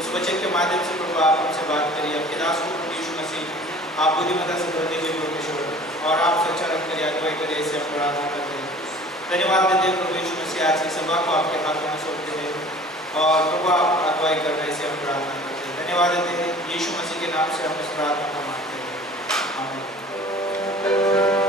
उस वचन के माध्यम से प्रभु आप हमसे बात करिए। आपके दास को प्रभु यीशु मसीह आप बुद्धिमत्ता से भर दीजिए परमेश्वर, और आप संचालन करिए, अगुवाई करिए, ऐसे हम प्रार्थना करते हैं। धन्यवाद देते हैं प्रभु यीशु मसीह, आज की सभा को आपके हाथों में सौंपते हैं और प्रभु आप अगुवाई करना, ऐसे हम प्रार्थना करते हैं। धन्यवाद देते हैं यीशु मसीह के नाम से हम इस प्रार्थना को मांगते हैं, आमीन। Amen.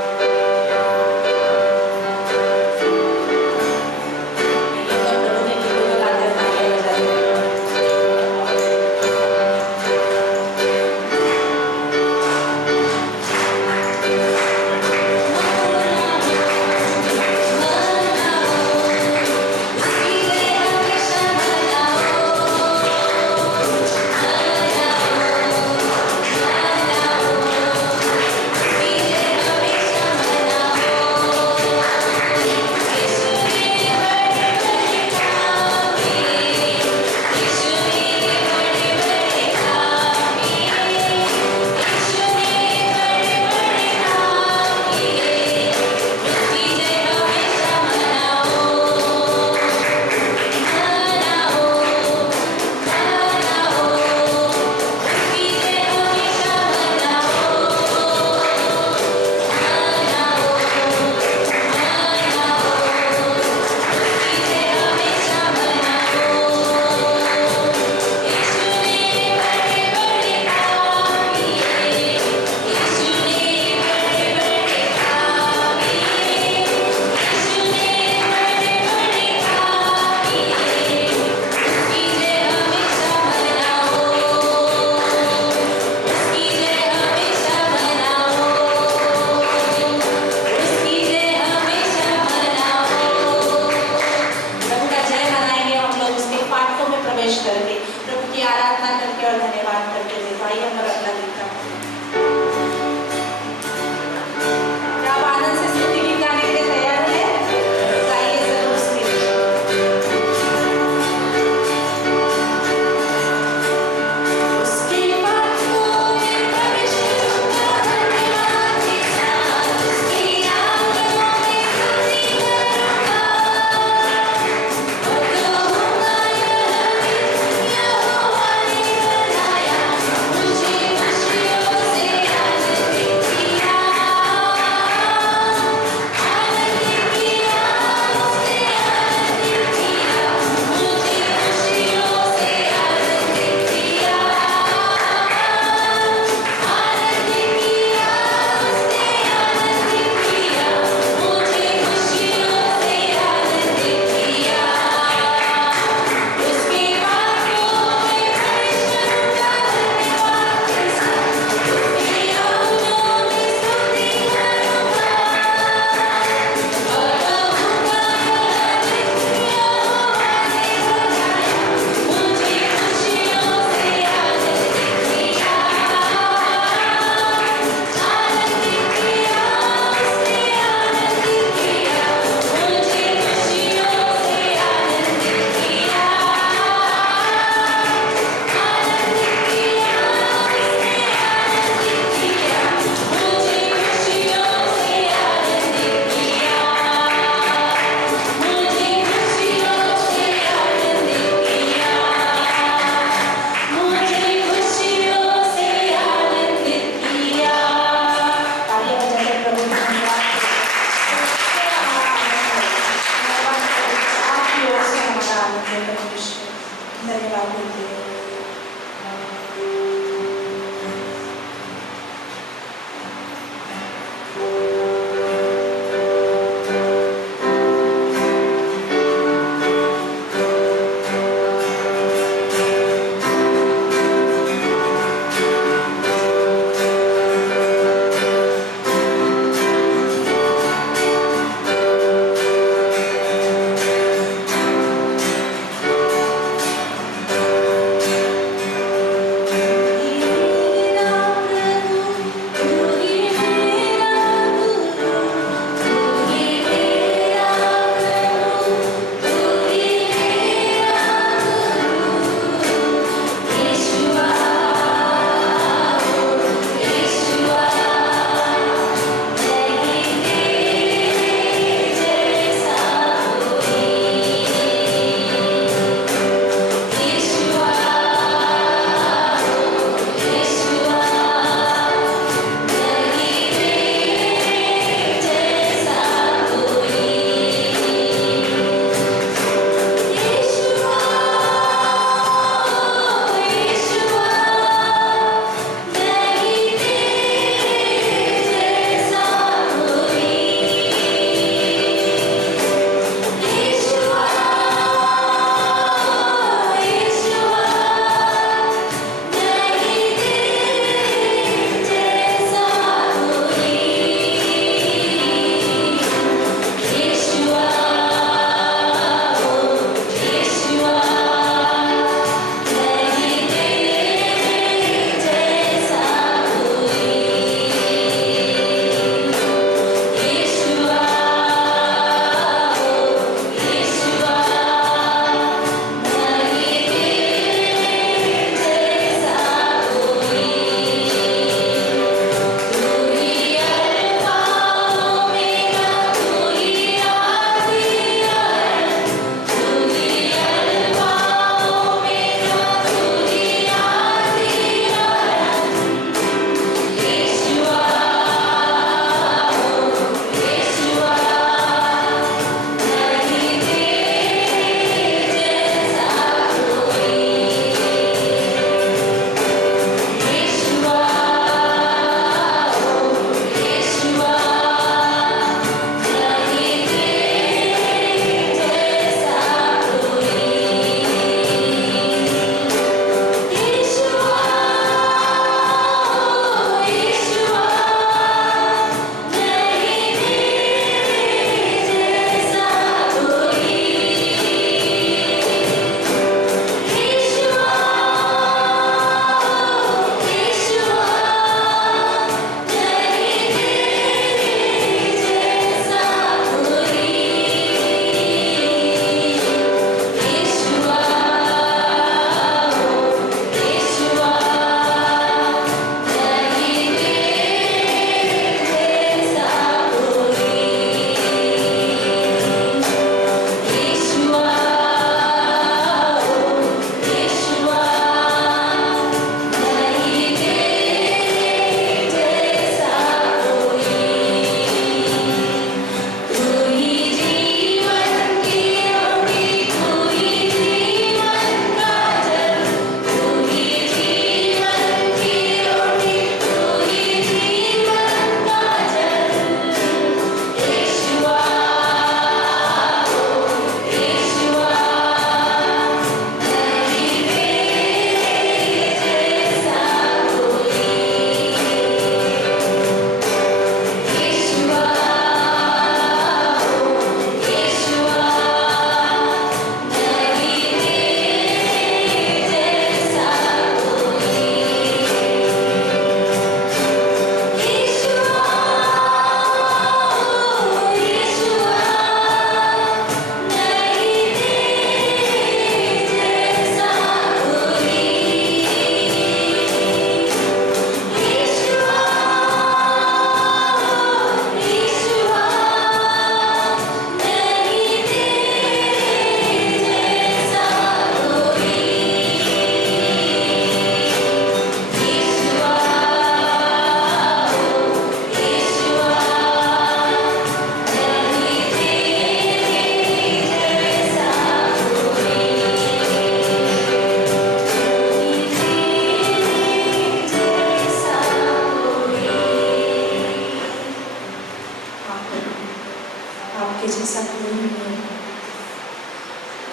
आपके जैसा कोई नहीं है।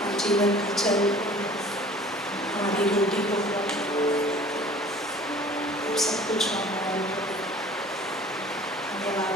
आप जीवन का चल हमारी रोटी को सब कुछ हमारे धन्यवाद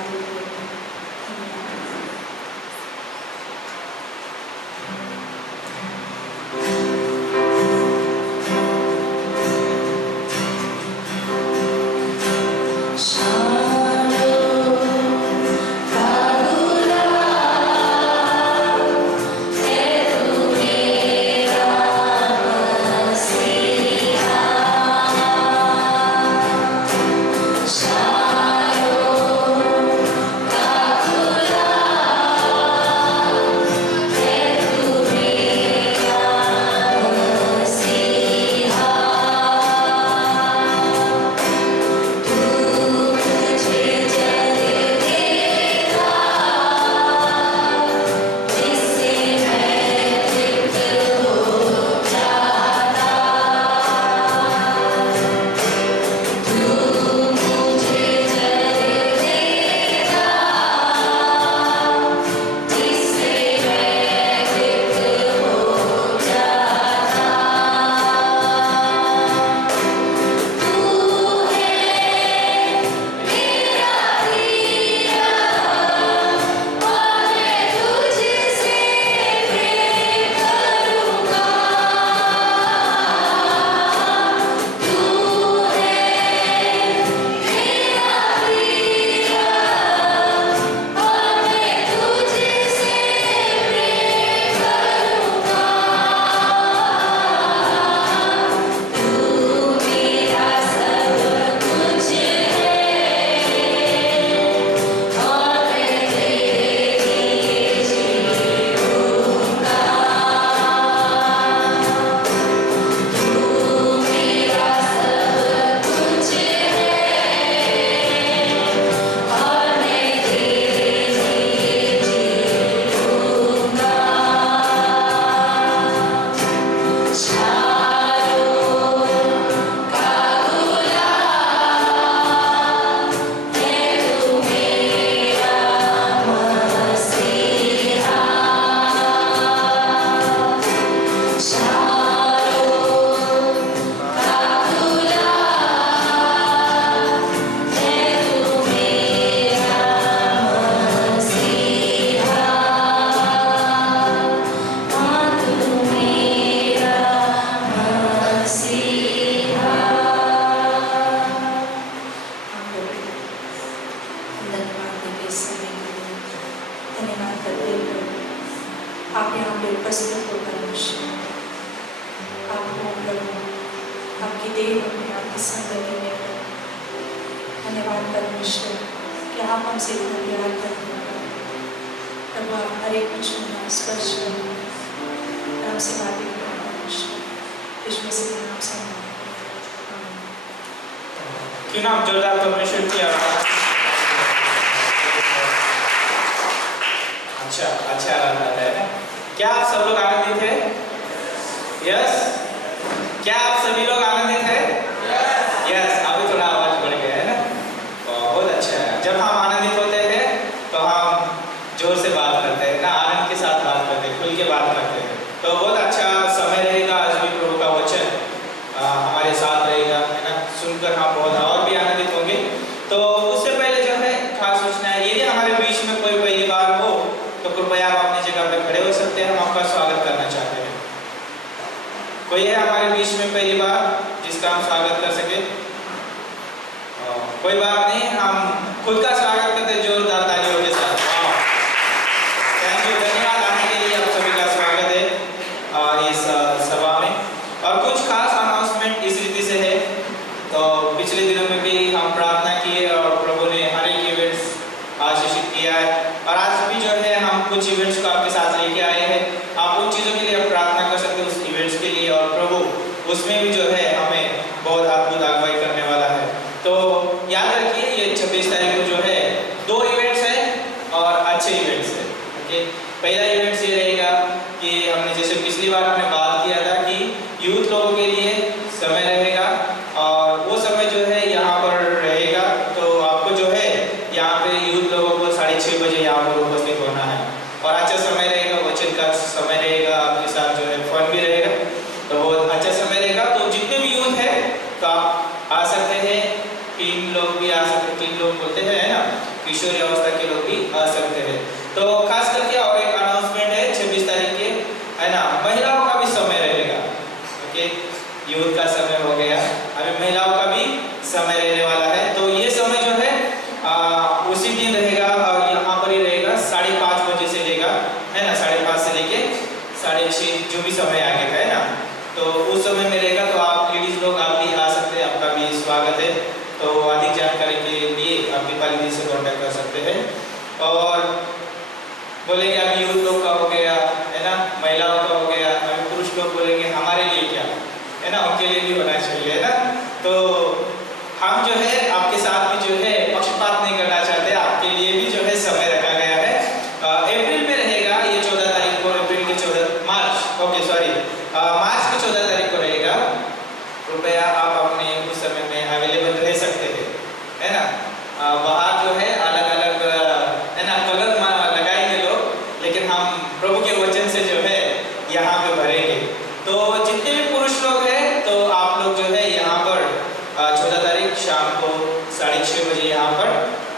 आप यहाँ पे उपस्थित होकर आपको प्रभु आपकी देव में आपकी संगति में धन्यवाद परमेश्वर कि आप हमसे इतना प्यार करते हैं प्रभु। आप हर एक को छूना स्पर्श करना हमसे बातें करना परमेश्वर इसमें से नाम से क्यों नाम जोरदार परमेश्वर की आवाज। अच्छा आता है। क्या आप सब लोग आनंदित हैं? यस। क्या आप सभी लोग आनंदित हैं? यस। अभी थोड़ा आवाज बढ़ गया है ना, बहुत अच्छा है। जब हम आनंदित होते हैं तो हम जोर से बात करते हैं ना, आनंद के साथ बात करते हैं, खुल के बात करते हैं। तो बहुत अच्छा समय रहेगा। आज भी प्रभु का वचन हमारे साथ रहेगा, है ना। सुनकर हम बहुत और भी आनंदित होंगे। तो उससे पहले जो है खास सूचना है, यदि हमारे बीच में कोई पहली बार हो तो कृपया आप अपनी जगह पे खड़े हो सकते हैं। हम आपका स्वागत करना चाहते हैं। कोई है हमारे बीच में पहली बार जिसका हम स्वागत कर सके? कोई बात नहीं, हम खुद का स्वागत करते हैं जोरदार तालियों के साथ। थैंक यू, धन्यवाद आने के लिए। आप सभी का स्वागत है इस सभा में। और कुछ खास अनाउंसमेंट इस रीति से है। तो पिछले दिनों में भी हम प्रार्थना किए और प्रभु ने हर एक इवेंट्स आशीषित किया है। और आज भी जो है हम कुछ इवेंट्स को आपके साथ लेके आए हैं। आप उन चीज़ों के लिए आप प्रार्थना कर सकते हैं, उस इवेंट्स के लिए। और प्रभु उसमें भी जो है हमें बहुत अद्भुत अगुवाई करने वाला है। तो याद रखिए ये 26 तारीख को जो है 2 इवेंट्स हैं और अच्छे इवेंट्स हैं। ओके, पहला इवेंट्स ये रहेगा कि हमने जैसे पिछली बार हमने बात किया था कि यूथ लोगों के लिए समय रहेगा और वो समय जो है यहाँ पर रहेगा। तो आपको जो है यहाँ पे यूथ लोगों को 6:30 बजे यहाँ पर उपस्थित होना है। और साढ़े 6 जो भी समय आगे का है ना, तो उस समय में रहेगा। तो आप लेडीज लोग आप भी आ सकते हैं, आपका भी स्वागत है। तो अधिक जानकारी के लिए आप दीपाली दी से कॉन्टैक्ट कर सकते हैं। और बोलेंगे अभी यूथ लोग का हो गया है ना, महिलाओं का हो गया, अभी पुरुष लोग बोलेंगे हमारे लिए क्या है ना, उनके लिए भी होना चाहिए है ना। तो हम जो है आपके साथ में जो है पक्षपात नहीं करना चाहते, आपके लिए भी जो है समय रखा गया है। अप्रैल में रहेगा ये 14 तारीख को, अप्रैल के 14 मार्च ओके सॉरी मार्च की 14 तारीख को रहेगा। कृपया आप अपने उस समय में अवेलेबल रह सकते हैं है ना। बाहर जो है अलग अलग है ना कलर लगाएंगे लोग, लेकिन हम प्रभु के वचन से जो है यहाँ पे भरेंगे। तो जितने भी पुरुष लोग हैं तो आप लोग जो है यहाँ पर 14 तारीख शाम को 6:30 बजे यहाँ पर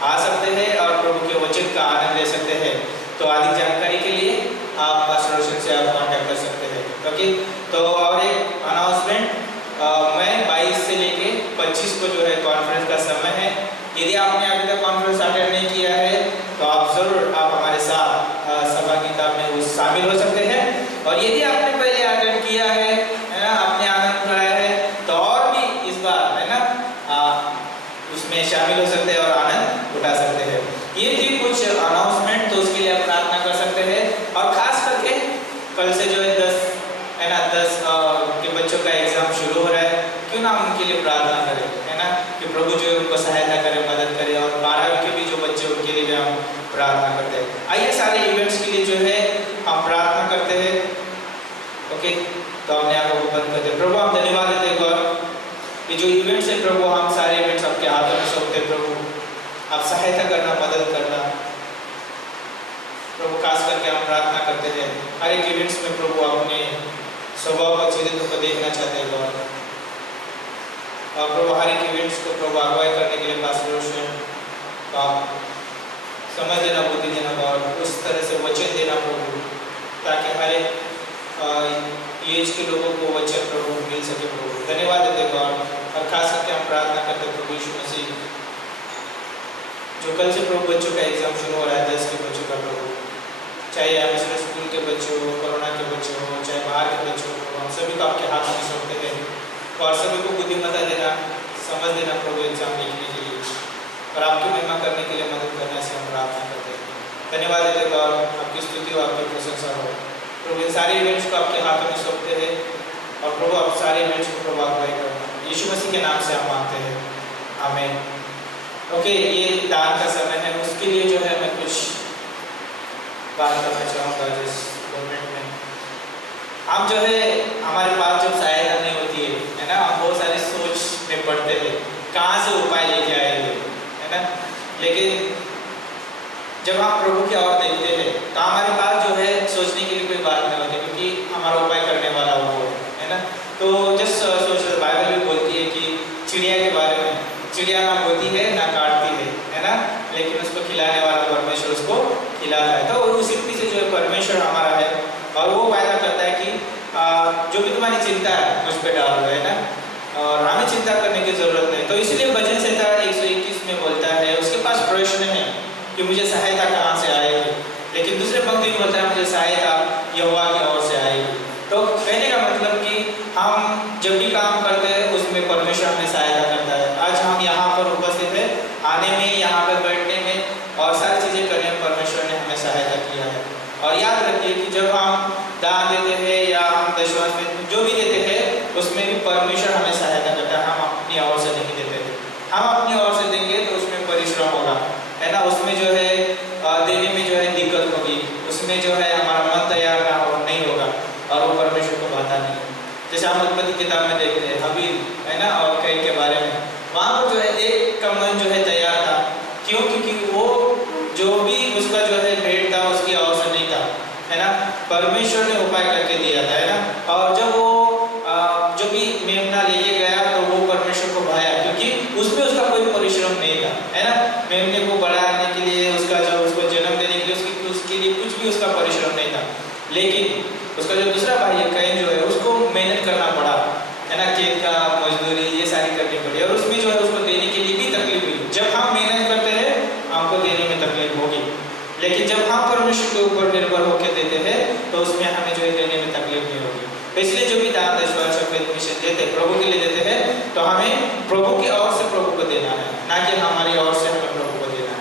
आ सकते हैं और प्रभु के वचन का आनंद ले सकते हैं। तो अधिक जानकारी के लिए आप पास्टर रोशन से आप कांटेक्ट कर सकते हैं। ओके, तो और एक अनाउंसमेंट, मैं 22 से लेके 25 को जो है कॉन्फ्रेंस का समय है। यदि आपने अभी तक कॉन्फ्रेंस अटेंड नहीं किया है तो आप जरूर आप हमारे साथ सहभागिता में शामिल हो सकते हैं। और यदि आपने पहले अटेंड किया है ना, आपने आनंद उठाया है, तो और भी इस बार है ना उसमें शामिल हो सकते हैं और आनंद उठा सकते हैं। ये थी कुछ अनाउंसमेंट, तो उसके लिए आप प्रार्थना कर सकते हैं। और खास करके कल से जो है 10 है ना 10 के बच्चों का एग्जाम शुरू हो रहा है, क्यों ना उनके लिए प्रार्थना करें है ना, कि प्रभु जो उनको सहायता करे, मदद करे। और 12वीं के भी जो बच्चे उनके लिए भी हम प्रार्थना करते हैं। आइए सारे इवेंट्स के लिए जो है हम प्रार्थना करते हैं। ओके, तो अपने आप को बंद करते हैं। प्रभु हम धन्यवाद देते हैं गॉड, ये जो इवेंट्स है प्रभु हम सारे इवेंट्स आपके हाथों में सौंपते हैं। प्रभु आप सहायता करना, मदद करना प्रभु। खास करके हम प्रार्थना करते हैं हर एक इवेंट्स में प्रभु अपने स्वभाव का चरित्र को देखना चाहते हैं गॉड। और प्रभु हर एक इवेंट्स को प्रभु अगुवाई करने के लिए पास्टर रोशन का समझ देना, बुद्धि देना गॉड, उस तरह से वचन देना प्रभु, ताकि हर एक एज के लोगों को वचन प्रभु मिल सके प्रभु। धन्यवाद देते गॉड। और खास करके हम प्रार्थना करते प्रभु यीशु मसीह, जो कल से प्रभु बच्चों का एग्जाम शुरू हो रहा है 10 के बच्चों का प्रभु, चाहे एमएसएल स्कूल के बच्चे हो, कोरोना के बच्चे हो, चाहे बाहर के बच्चे हो, हम सभी को आपके हाथ में सौंपते हैं। और सभी को बुद्धिमत्ता देना, समझ देना प्रभु एग्जाम लिखने के लिए और आपकी महिमा करने के लिए मदद करने से हम प्रार्थना करते हैं। धन्यवाद देते गॉड, आपकी स्तुति हो, आपकी प्रशंसा हो प्रभु। इन सारे इवेंट्स को आपके हाथों में सौंपते हैं और प्रभु आप सारे इवेंट्स को प्रभु अगुवाई करना, यीशु मसीह के नाम से हम मांगते हैं, आमीन। ओके, ये दान का समय है, उसके लिए जो है मैं कुछ बात करना चाहूँगा। जिस गवर्नमेंट में हम जो है हमारे पास जब सहायता नहीं होती है ना, हम बहुत सारी सोच में पड़ते हैं कहाँ से उपाय लेके आएंगे है ना। लेकिन जब हम प्रभु की ओर देखते हैं तो हमारे पास जो है सोचने के लिए कोई बात नहीं होती, क्योंकि हमारा उपाय करने वाला वो है ना। तो जिस सोच बाइबल भी बोलती है कि चिड़िया के बारे में, चिड़िया ना बोती है ना काटती है ना, लेकिन उसको खिलाने वाला परमेश्वर उसको खिलाता है। तो उसी रीति से जो है परमेश्वर हमारा है और वो वायदा करता है कि जो भी तुम्हारी चिंता है मुझ पर डाल दो है ना, और हमें चिंता करने की जरूरत नहीं। तो इसलिए भजन संहिता 121 में बोलता है, उसके पास प्रश्न है कि मुझे सहायता कहाँ से आएगी, लेकिन दूसरे पंक्ति में बोलता है मुझे सहायता यहोवा की ओर से आएगी। तो कहने का मतलब कि हम जब भी काम करते हैं उसमें परमेश्वर हमें सहायता करता है। आज हम यहाँ पर उपस्थित है, आने में, यहाँ पर बैठने में और सारी चीज़ें करने में परमेश्वर ने हमें सहायता किया है। और याद रखिए कि जब हम दान देते हैं या हम दशवांश में जो भी देते हैं उसमें भी परमेश्वर हमें सहायता करता है, हम अपनी ओर से नहीं देते हैं। हम अपनी ओर से देंगे तो उसमें परिश्रम होगा है ना, उसमें जो है देने में जो है दिक्कत होगी, उसमें जो है हमारा मन तैयार ना हो नहीं होगा और वो परमेश्वर को भाता नहीं है। जैसे हम उत्पत्ति किताब में देखते हैं हबील है ना और कैन के बारे में, वहाँ पर जो है एक का मन जो है तैयार था, क्यों? क्योंकि वो जो भी उसका जो है भेंट था उसकी ओर से नहीं था है ना, परमेश्वर ने उपाय करके दिया था है ना। और जब वो जो भी मेमना लेके गया तो वो परमेश्वर को भाया, क्योंकि उसमें उसका कोई परिश्रम नहीं था है ना। मेमने को बढ़ाने के लिए, उसका जो उसको जन्म देने के लिए उसके लिए कुछ भी उसका परिश्रम नहीं था, लेकिन उसका जो दूसरा भाई है कैन जो है उसको मेहनत करना पड़ा है ना, खेत का मजदूरी ये सारी करनी पड़ी और उसमें जो है उसको देने के लिए भी तकलीफ हुई। जब हम मेहनत करते हैं हमको देने में तकलीफ होगी, लेकिन जब हम हम परमेश्वर के ऊपर निर्भर होकर देते हैं तो उसमें हमें जो है देने में तकलीफ नहीं होगी। तो इसलिए जो भी दान दशवार्ष मिशन देते हैं प्रभु के लिए देते हैं तो हमें प्रभु की ओर से प्रभु को देना है, ना कि हमारी ओर से हमें प्रभु को देना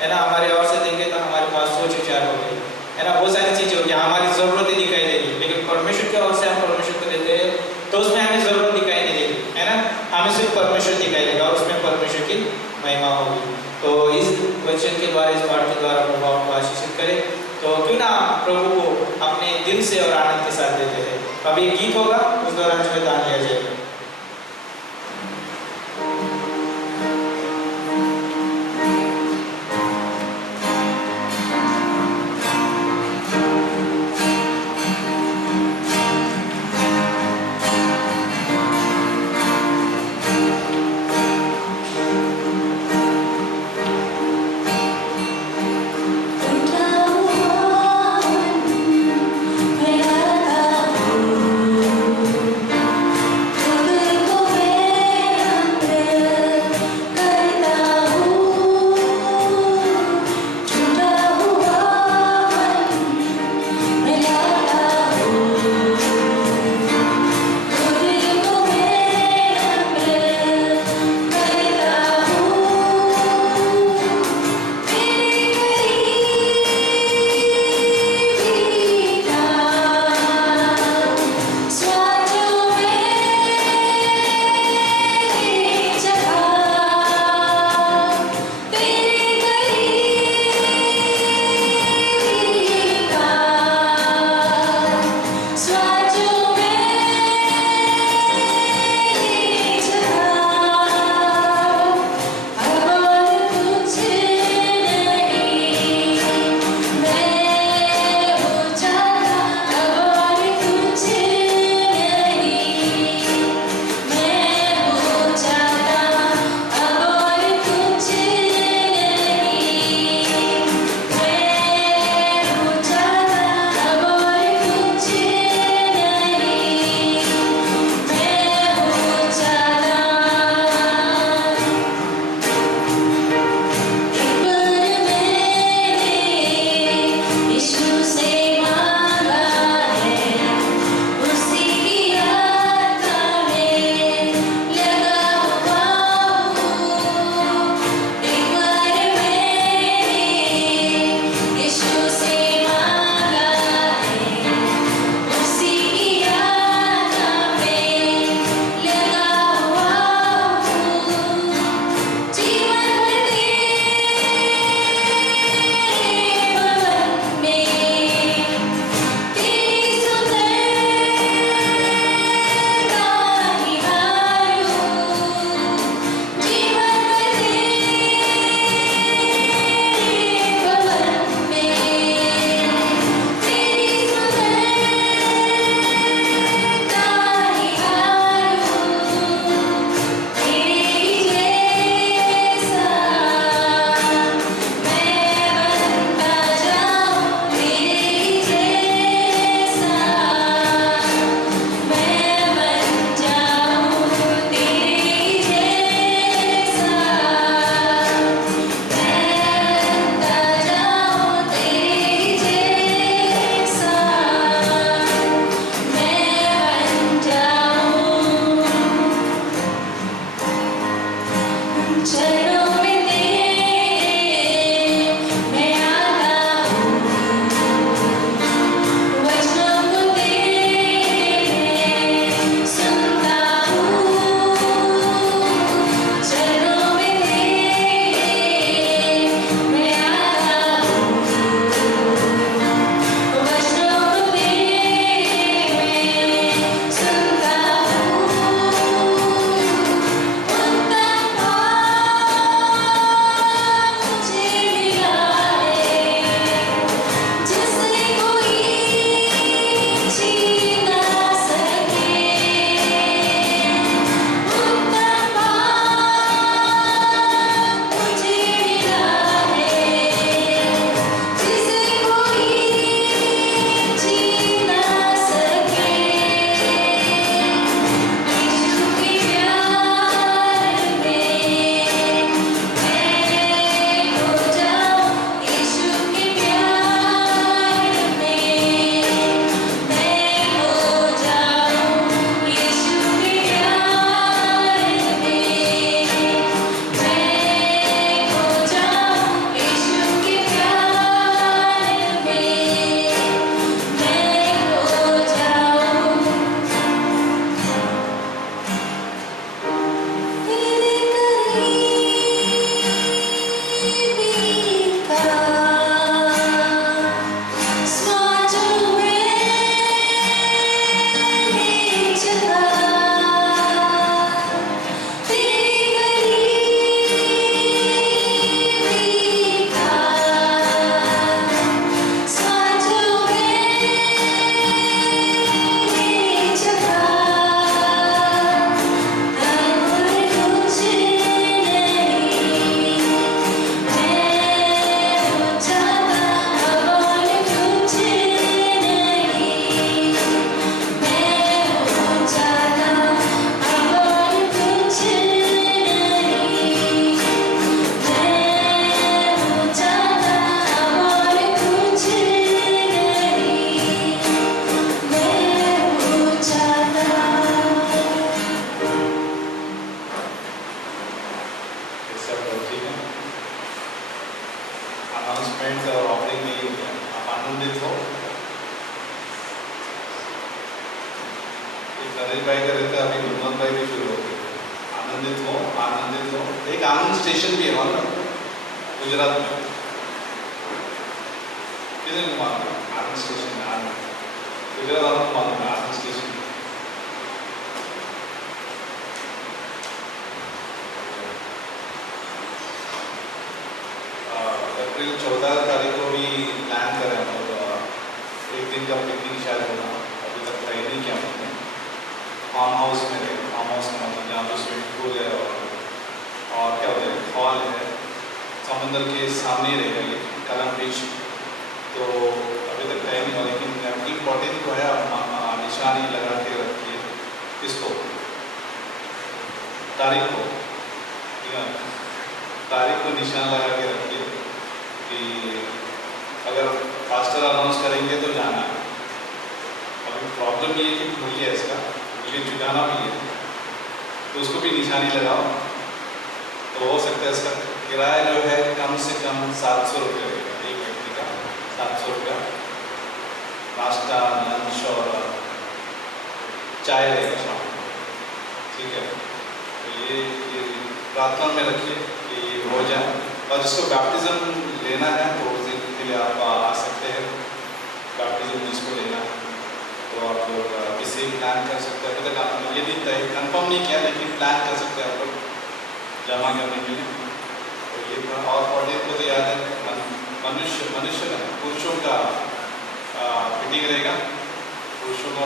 है ना। हमारे ओर से देंगे तो हमारे पास सोच विचार होगी, है ना, बहुत सारी चीजें होगी, हमारी जरूरतें दिखाई देगी। लेकिन परमेश्वर की ओर से हम परमेश्वर को देते हैं तो उसमें हमें जरूरत दिखाई नहीं देगी, है ना, हमें सिर्फ परमेश्वर दिखाई देगा और उसमें परमेश्वर की महिमा होगी। तो इस वचन के द्वारा, इस पाठ के द्वारा प्रभु आपको आशीषित करे। तो क्यों ना प्रभु को अपने दिल से और आनंद के साथ देते हैं। अभी एक गीत होगा, उस दौरान जो है दान लिया जाएगा। उठाओ मन, मैं आता हूँ। भी शुरू होती है। आनंदित हो, आनंदित हो। एक आनंद स्टेशन भी है वहाँ पर गुजरात में, किसी को मालूम है आनंद स्टेशन है? आनंद गुजरात वालों को मालूम है आनंद स्टेशन। अप्रैल 14 तारीख को भी प्लान करें हम लोग, एक दिन का पिकनिक शायद होना, अभी तक तय नहीं किया हमने। फार्म हाउस में रहे, फार्म हाउस का मतलब जहाँ पे स्विमिंग पूल है और क्या होता है हॉल है, समुद्र के सामने ही रहेगा ये कलम बीच। तो अभी तक तय नहीं हुआ, लेकिन अप्रैल 14 को है। आप निशानी लगा के रखिए किसको, तारीख को, ठीक है, तारीख को निशान लगा के रखिए कि अगर फास्टर अनाउंस करेंगे तो जाना है। अभी प्रॉब्लम ये है कि मूल्य है इसका, मूल्य चुकाना भी है, तो उसको भी निशानी लगाओ। तो हो सकता है इसका किराया जो है कम से कम 700 रुपये रहेगा एक व्यक्ति का, 700 रुपया। नाश्ता, लंच और चाय रहेगा शाम को, ठीक है। तो ये प्रार्थना में रखिए कि ये हो जाए। और जिसको बैप्टिज्म लेना है तो उस दिन के लिए आप आ सकते हैं। बैप्टिज्म जिसको लेना है तो आप लोग अभी से प्लान कर सकते हैं। अभी तक आपने ये दिन तय कन्फर्म नहीं किया, लेकिन प्लान कर सकते हैं आप लोग जमा करने के लिए। तो ये था। और 14 को तो याद है मनुष्य में पुरुषों का मीटिंग रहेगा, पुरुषों का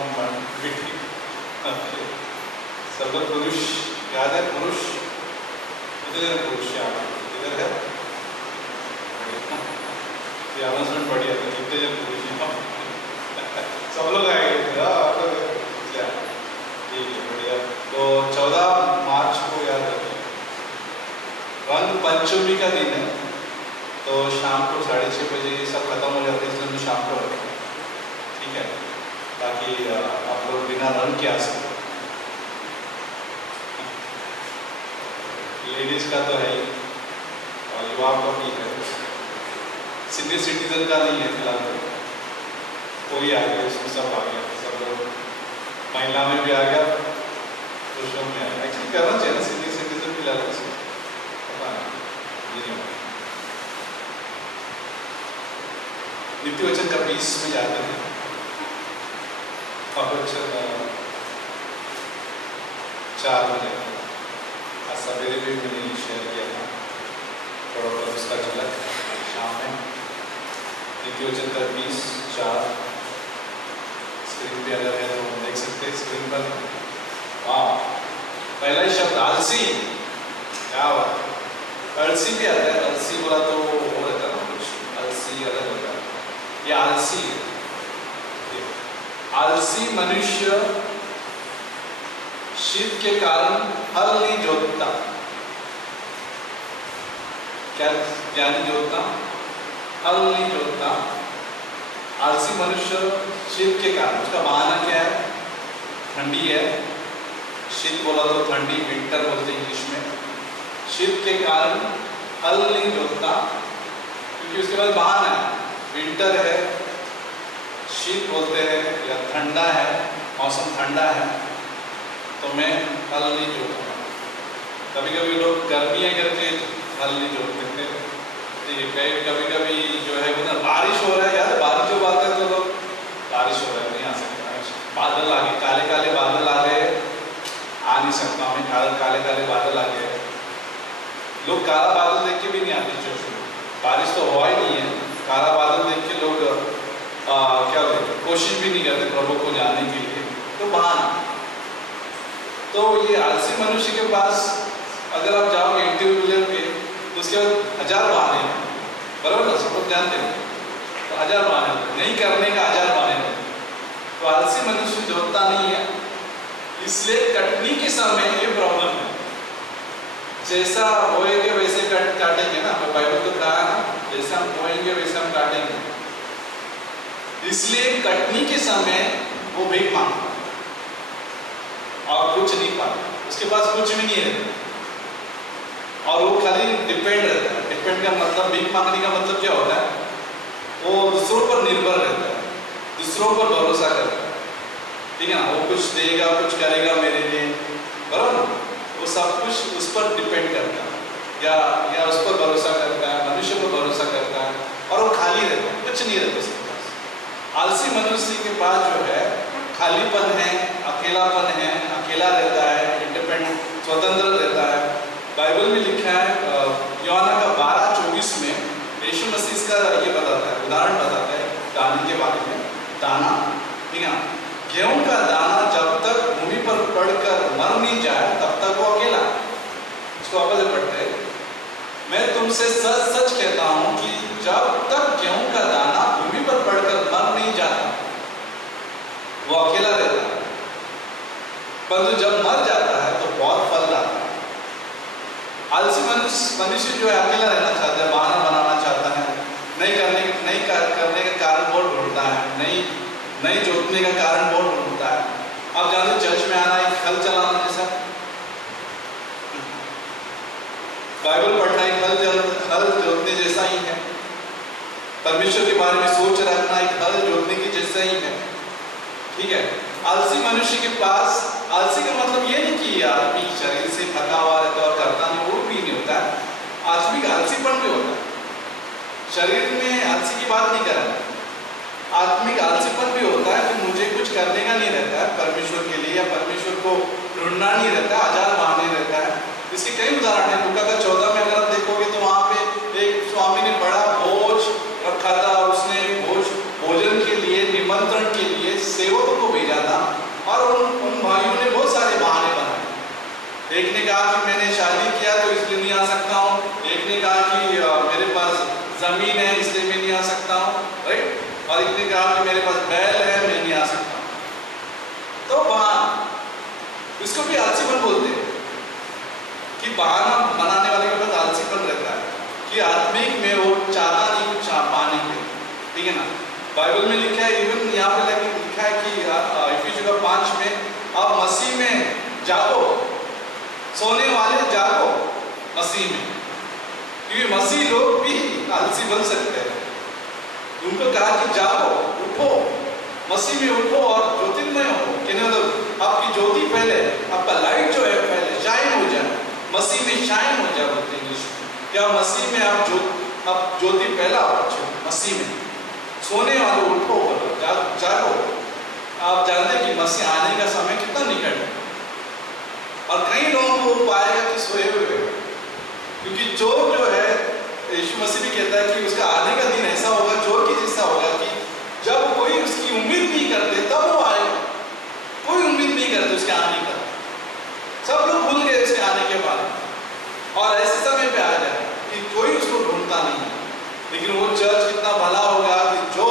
मीटिंग। सब लोग पुरुष याद है, पुरुष इधर पुरुष याद इधर है, ये अनाउंसमेंट बढ़िया था, कितने जन पुरुष सब लोग आएंगे, ठीक है बढ़िया। तो 14 मार्च को याद रखिए, रंग पंचमी का दिन है। तो शाम को 6:30 बजे ये सब खत्म हो जाते हैं, इसलिए हम शाम को रखें, ठीक है, ताकि आप लोग बिना रंग के आ सकें। लेडीज का तो है ही और युवाओं का भी है, सीनियर सिटीजन का नहीं है फिलहाल। तो कोई आ गया, उसमें सब आ गया, सब लोग, महिला में भी आ गया, पुरुषों में आ गया। एक्चुअली करना चाहिए ना सीनियर सिटीजन फिलहाल, उसमें पता नहीं। नित्य वचन का 20 में जाते हैं और 4 बजे आज सवेरे भी मैंने शेयर किया था थोड़ा बहुत उसका झलक शाम में। नित्य वचन का 20:4 स्क्रीन पे अगर है तो हम देख सकते हैं स्क्रीन पर। हाँ, पहला ही शब्द आलसी, क्या बात, अलसी भी आता है। अलसी बोला तो वो रहता है ना, कुछ अलसी अलग होता है, ये आलसी है। आलसी मनुष्य शीत के कारण हल नहीं जोतता। क्या ज्ञानी जोतता, हल नहीं जोतता। आलसी मनुष्य शीत के कारण, उसका बहाना क्या है, ठंडी है। शीत बोला तो ठंडी, विंटर बोलते इंग्लिश में। शीत के कारण हल नहीं जोतता, क्योंकि उसके बाद बहाना है, विंटर है, शीत बोलते हैं, या ठंडा है, मौसम ठंडा है, तो मैं हल नहीं जोतूंगा। कभी कभी लोग गर्मियाँ करके हल नहीं जोतते थे, ठीक है। कभी कभी जो है ना बारिश हो रहा है, यार बारिश जो बात है तो लोग बारिश हो रहा है नहीं आ सकता, बादल आ गए, काले काले बादल आ गए, आ नहीं सकता मैं, काले काले बादल आ गए। लोग काला बादल देख के भी नहीं आते चर्च में, बारिश तो हुआ ही नहीं है, काला बादल देख के लोग क्या बोलते, कोशिश भी नहीं करते प्रभु को जानने के लिए, तो बहाना। तो ये आलसी मनुष्य के पास अगर आप जाओगे इंटरव्यू लेके तो उसके बाद 1000 बहाने हैं, बराबर ना, सब लोग जानते हैं, तो 1000 बहाने, नहीं करने का 1000 बहाने। तो आलसी मनुष्य जोतता नहीं है, इसलिए कटनी के समय ये प्रॉब्लम है। जैसा बोएंगे वैसे काटेंगे ना, मैं बाइबल को पढ़ाया ना, जैसा हम बोएंगे वैसे हम काटेंगे। इसलिए कटनी के समय वो भीख मांगता और कुछ नहीं पाता, उसके पास कुछ भी नहीं रहता और वो खाली डिपेंड रहता है। डिपेंड का मतलब, भीख मांगने का मतलब क्या होता है, वो दूसरों पर निर्भर रहता है, दूसरों पर भरोसा करता है, ठीक है ना। वो कुछ देगा, कुछ करेगा मेरे लिए, बराबर ना? वो सब कुछ उस पर डिपेंड करता है या उस पर भरोसा करता है, मनुष्य पर भरोसा करता है और वो खाली रहता है, कुछ नहीं रहता उसके पास। आलसी मनुष्य के पास जो है खालीपन है, अकेलापन है, अकेला रहता है, इंडिपेंडेंट, स्वतंत्र रहता है। बाइबल में लिखा है यूहन्ना का 12:24 में यीशु मसीह इसका ये बताता है, उदाहरण बताता है दाने के बारे में। दाना, ठीक है, गेहूं का दाना जब तक भूमि पर पड़कर मर नहीं जाए तब तक वो अकेला। इसको वापस से पढ़ते हैं, मैं तुमसे सच सच कहता हूं कि जब तक गेहूं का दाना भूमि पर पड़कर मर नहीं जाता वो अकेला रहता है, परंतु जब मर जाता है तो बहुत फल लाता है। आलसी मनुष्य जो है अकेला रहना चाहता है, बहाना बनाना चाहता है, नहीं करने का कारण बहुत ढूंढता है, नहीं जोतने का कारण बहुत ढूंढता है। आप जानते हो चर्च में आना एक हल चलाना जैसा, बाइबल पढ़ना एक हल जोतने जैसा ही है, परमेश्वर के बारे में सोच रखना एक हल जोतने की जैसा ही है, ठीक है। आलसी मनुष्य के पास, आलसी का मतलब ये नहीं कि आदमी शरीर से थका हुआ रहता है और करता नहीं, वो भी नहीं होता है। आदमी का आलसीपन भी होता है, शरीर में आलसी की बात नहीं कर रहा, आत्मिक आलसीपन भी होता है कि मुझे कुछ करने का नहीं रहता है परमेश्वर के लिए, या परमेश्वर को ढूंढना नहीं रहता, आजाद बहाने रहता है। इसके कई उदाहरण हैं। लूका का 14 में अगर आप देखोगे तो वहाँ पे एक स्वामी ने बड़ा भोज रखा था, उसने भोजन के लिए, निमंत्रण के लिए सेवकों को भेजा था और उन भाइयों ने बहुत सारे बहाने बनाए। एक ने कहा कि मैंने शादी किया तो इसलिए नहीं आ सकता हूँ, एक ने कहा कि मेरे पास जमीन है इसलिए मैं नहीं आ सकता हूँ, राइट, और एक ने कहा कि मेरे पास बैल है मैं नहीं आ सकता। तो बहाना, इसको भी आलसीपन बोलते हैं कि बहाना बनाने वाले के पास आलसीपन रहता है कि आत्मिक में वो चाहता नहीं कुछ पाने के, ठीक है ना। बाइबल में लिखा है, इवन यहाँ पे लिखा है कि इफिसियों 5 में आप मसीह में जागो, सोने वाले जागो मसीह में, क्योंकि मसीह लोग भी आलसी बन सकते हैं। उनको कहा कि जागो, उठो, मसीह में उठो और ज्योतिर्मय हो, मतलब आपकी ज्योति पहले, आपका लाइट जो है पहले शाइन हो जाए, मसीह में शाइन हो जाए बोलते इंग्लिश में। क्या मसीह में आप ज्योति पहला हो, मसीह में सोने वाले उठो, जागो। आप जानते हैं कि मसीह आने का समय कितना निकट है और कई लोगों को पाएगा कि सोए हुए, क्योंकि चोर जो है, यीशु मसीह भी कहता है कि उसका आने का दिन ऐसा होगा, चोर की जैसा होगा कि जब कोई उसकी उम्मीद नहीं करते तब वो आएगा। कोई उम्मीद नहीं करते उसके आने का, सब लोग भूल गए उसके आने के बाद, और ऐसे समय पे आ जाए कि कोई उसको ढूंढता नहीं है। लेकिन वो चर्च कितना भला होगा कि जो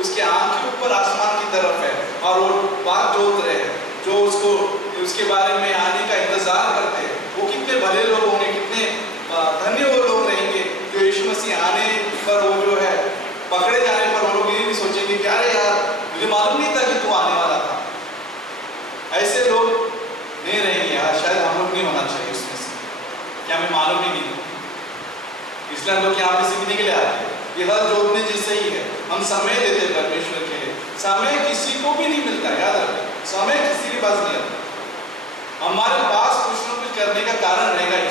उसके आंख के ऊपर आसमान की तरफ है और वो बात जोत रहे हैं, जो उसके बारे में आने का इंतजार करते हैं, वो कितने भले लोग होंगे, कितने धन्य वो लोग रहेंगे जो यीशु मसीह आने पर, वो जो है पकड़े जाने पर, वो लोग ये नहीं सोचेंगे कि अरे यार मुझे मालूम नहीं था कि तू आने वाला था। ऐसे लोग नहीं रहेंगे यार, शायद हम लोग नहीं होना चाहिए उसमें से, क्या हमें मालूम ही नहीं, इसलिए हम लोग यहाँ पे सीखने के लिए आते हैं। ये हल जोतने जैसे ही है, हम समय देते हैं परमेश्वर के लिए। समय किसी को भी नहीं मिलता, याद रखें, समय किसी के पास नहीं आता। हमारे पास कुछ न कुछ करने का कारण रहेगा ही,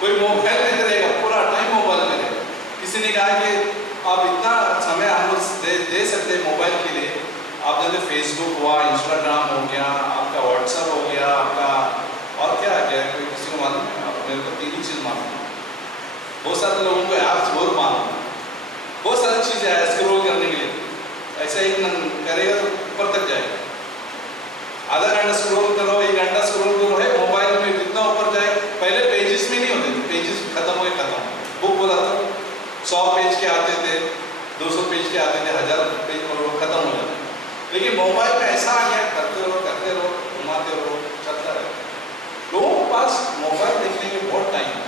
कोई मोबाइल में रहेगा, पूरा टाइम मोबाइल में रहेगा। किसी ने कहा कि आप इतना समय हम लोग दे सकते हैं मोबाइल के लिए, आप जैसे फेसबुक हुआ, इंस्टाग्राम हो गया, आपका व्हाट्सएप हो गया, आपका और क्या आ गया, कोई किसी को मालूम है? मेरे को 3 ही चीज़ मालूम है, बहुत सारे लोगों को ऐप्स बहुत मालूम है, बहुत सारी चीज़ें हैं स्क्रॉल करने के लिए। ऐसा एक करेगा तो ऊपर तक जाएगा, आधा घंटा स्क्रॉल करो, 1 घंटा स्क्रॉल करो, है मोबाइल में जितना ऊपर जाए। पहले पेजेस में नहीं होते थे, पेजेस खत्म हो गए, खत्म। बुक बोला था 100 पेज के आते थे, 200 पेज के आते थे, 1000 पेज और वो खत्म हो जाते। लेकिन मोबाइल में ऐसा आ गया, करते रहो, घुमाते रहो, चलता रहे। लोगों के पास मोबाइल देखने के बहुत टाइम है,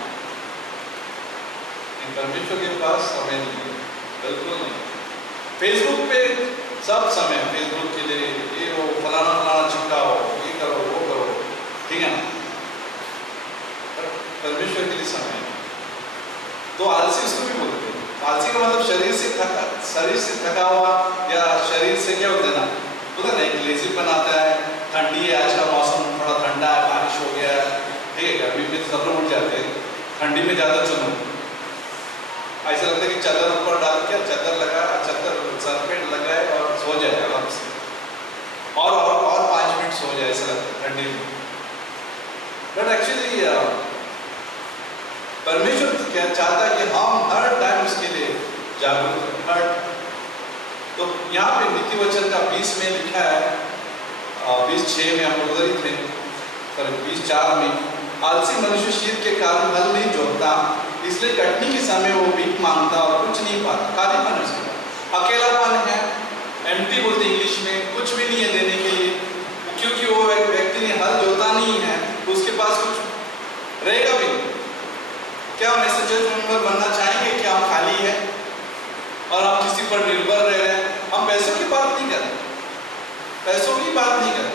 परमेश्वर के पास समय नहीं है, बिल्कुल नहीं। फेसबुक पे सब समय, फेसबुक के लिए ये वो फलाना चिपकाओ, ये करो, वो करो, ठीक है ना, परमेश्वर के लिए समय है। तो आलसी उसको भी बोलते हैं। आलसी का मतलब शरीर से थका हुआ, या शरीर से क्या होता है ना, बोलते ना, एक लेजीपन आता है। ठंडी है, आज का मौसम थोड़ा ठंडा है, ठंडी में ज़्यादा चुनो। ऐसा लगता है कि चादर ऊपर डाल के चादर लगा, चादर सर पे लगाए और सो जाए आराम से, और 5 मिनट सो जाए, ऐसा लगता है ठंडी में। बट एक्चुअली परमेश्वर क्या चाहता है कि हम हर टाइम उसके लिए जागरूक हर। तो यहाँ पे नीति वचन का 20 में लिखा है, 20:6 में हम उधर ही थे, पर 20:4 में, आलसी मनुष्य शीत के कारण हल नहीं जोतता, इसलिए कटनी के समय वो भीख मांगता और कुछ नहीं पाता। खालीपन उसका, अकेलापन है, एम्प्टी बोलते इंग्लिश में, कुछ भी नहीं है देने के लिए, क्योंकि वो व्यक्ति ने हल जोता नहीं है, उसके पास कुछ रहेगा भी नहीं। क्या हम ऐसे चर्च मेंबर बनना चाहेंगे कि हम खाली है और हम किसी पर निर्भर रह रहे हैं? हम पैसों की बात नहीं कर रहे, पैसों की बात नहीं कर रहे,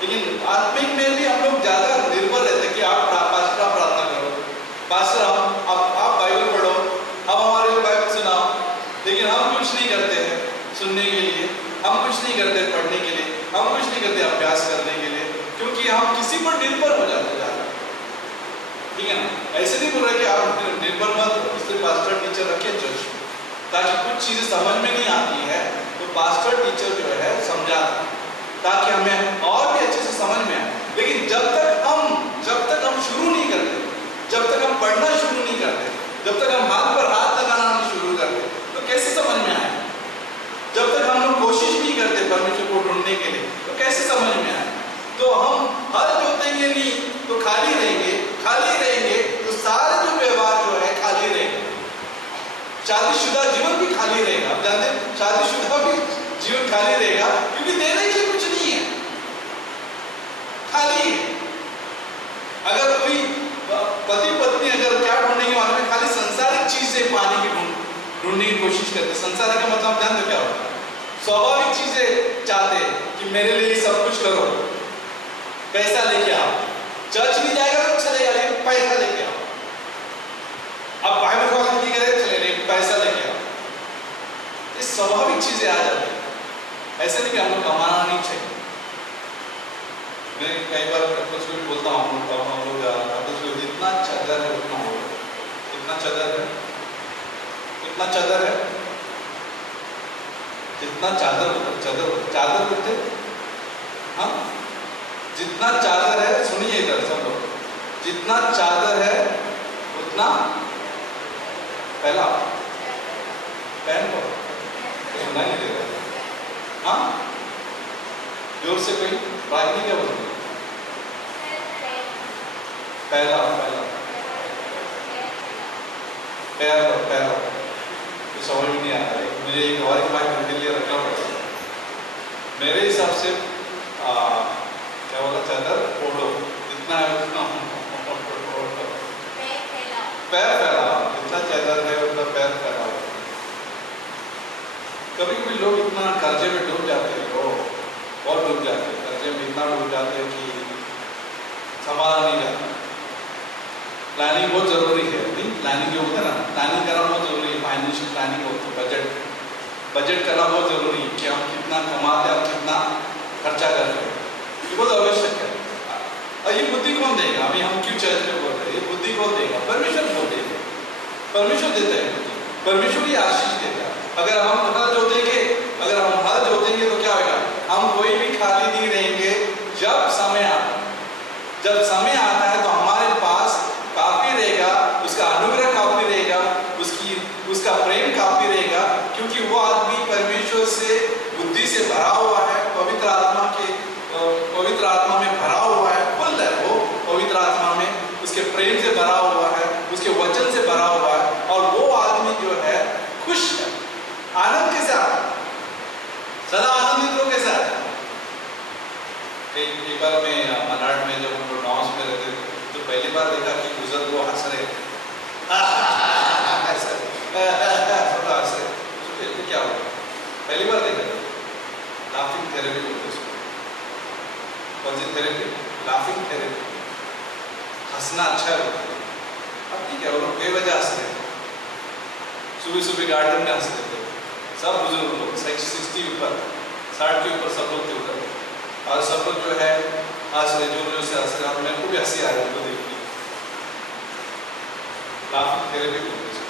लेकिन आत्मिक में भी हम लोग ज्यादा निर्भर रहते हैं कि आप पास्टर प्रार्थना करो, पास्टर आप बाइबल पढ़ो, अब हमारे लिए बाइबल सुनाओ, लेकिन हम कुछ नहीं करते हैं सुनने के लिए, हम कुछ नहीं करते पढ़ने के लिए, हम कुछ नहीं करते अभ्यास करने के लिए, क्योंकि हम किसी पर निर्भर हो जाते हैं। ठीक है ना? ऐसे नहीं बोल रहे कि आप निर्भर मत हो, इसलिए पास्टर टीचर रखे चर्च, ताकि कुछ चीजें समझ में नहीं आती है तो पास्टर टीचर जो है समझाता है, ताकि हमें और भी अच्छे से समझ में आए। लेकिन जब तक हम शुरू नहीं करते, जब तक हम पढ़ना शुरू नहीं करते, जब तक हम हाथ पर हाथ लगाना नहीं शुरू करते, तो कैसे समझ में आए? जब तक हम लोग कोशिश नहीं करते परमेश्वर को ढूंढने के लिए, तो कैसे समझ में आए? तो हम हल जोतेंगे नहीं तो खाली रहेंगे तो सारे जो व्यवहार जो है खाली रहेंगे। शादीशुदा जीवन भी खाली रहेगा। आप जानते हैं शादीशुदा भी जीवन खाली रहेगा, क्योंकि देने के लिए कुछ नहीं है, खाली है। अगर कोई पति पत्नी अगर क्या ढूंढने के मामले में खाली संसारिक चीजें पाने की ढूंढने की कोशिश करते, संसारिक का मतलब जानते क्या होता है? स्वाभाविक चीजें चाहते कि मेरे लिए सब कुछ करो, पैसा लेके आओ, चर्च नहीं जाएगा तो चलेगा लेकिन पैसा लेके आओ, अब बाइबल कॉलेज नहीं करे चले लेकिन पैसा लेके आओ। ये स्वाभाविक चीजें आ जाती है। ऐसे नहीं कि हम लोग कमाना नहीं चाहिए। मैं कई बार कुछ भी बोलता हूँ, हम लोग जितना चादर है उतना हो, कितना चादर है, कितना चादर है, जितना चादर बोलते, हाँ, जितना चादर है, सुनिए इधर सब लोग, जितना चादर है उतना पहला पहन को सुना नहीं देगा। हाँ, जोर से कोई बात नहीं क्या बोलते? पहला तो समझ में नहीं आ रहा है, मुझे एक और एक बात के लिए रखना पड़ेगा। मेरे हिसाब से क्या बोला, चादर फोड़ो, जितना है उतना पैर फैलाओ, जितना चादर है उतना पैर फैलाओ। कभी कभी लोग इतना कर्जे में डूब जाते हैं, लोग और डूब जाते हैं, कर्जे में इतना डूब जाते हैं कि संभाला नहीं जाता। प्लानिंग बहुत जरूरी है, नहीं प्लानिंग जो होता है ना, प्लानिंग करना बहुत जरूरी है, फाइनेंशियल प्लानिंग होती है, बजट करना बहुत जरूरी है कि हम कितना कमाते हैं और कितना खर्चा करते हैं, ये बहुत आवश्यक है। और ये बुद्धि कौन देगा? अभी हम क्यों चर्च में बोल रहे हैं, ये बुद्धि कौन देगा? परमेश्वर बोल देगा, परमेश्वर देता है बुद्धि, परमेश्वर ही आशीष देता है। अगर हम हल जोतेंगे तो क्या होगा? हम कोई भी खाली नहीं रहेंगे। जब समय आता है तो हमारे पास काफी रहेगा, उसका अनुग्रह काफी रहेगा, उसका प्रेम काफी रहेगा, क्योंकि वो आदमी परमेश्वर से बुद्धि से भरा हुआ है, पवित्र आत्मा में भरा हुआ है, फुल है वो पवित्र आत्मा में, उसके प्रेम से भरा हुआ है, उसके वचन से भरा हुआ है, और वो आदमी जो है खुश है, आनंद के साथ, सदा आनंदित हो के साथ। एक बार मैं मलाड में जब हम लोग गाँव में रहते थे तो पहली बार देखा कि बुजुर्ग वो हंस रहे क्या हुआ, पहली बार देखा। लाफिंग थेरेपी बोलते उसको, कौन सी थेरेपी? लाफिंग थेरेपी, हंसना अच्छा है। अब ठीक है, वो लोग बेवजह हंस रहे, सुबह गार्डन में हंस रहे थे, सब बुजुर्ग लोग 60 ऊपर 60 के ऊपर सब लोग थे उधर, और सब लोग जो है हंस रहे, जोर से हंस रहे, और मेरे को भी हंसी आ रही उनको देख के। ट्रैफिक थेरेपी बोलते हैं।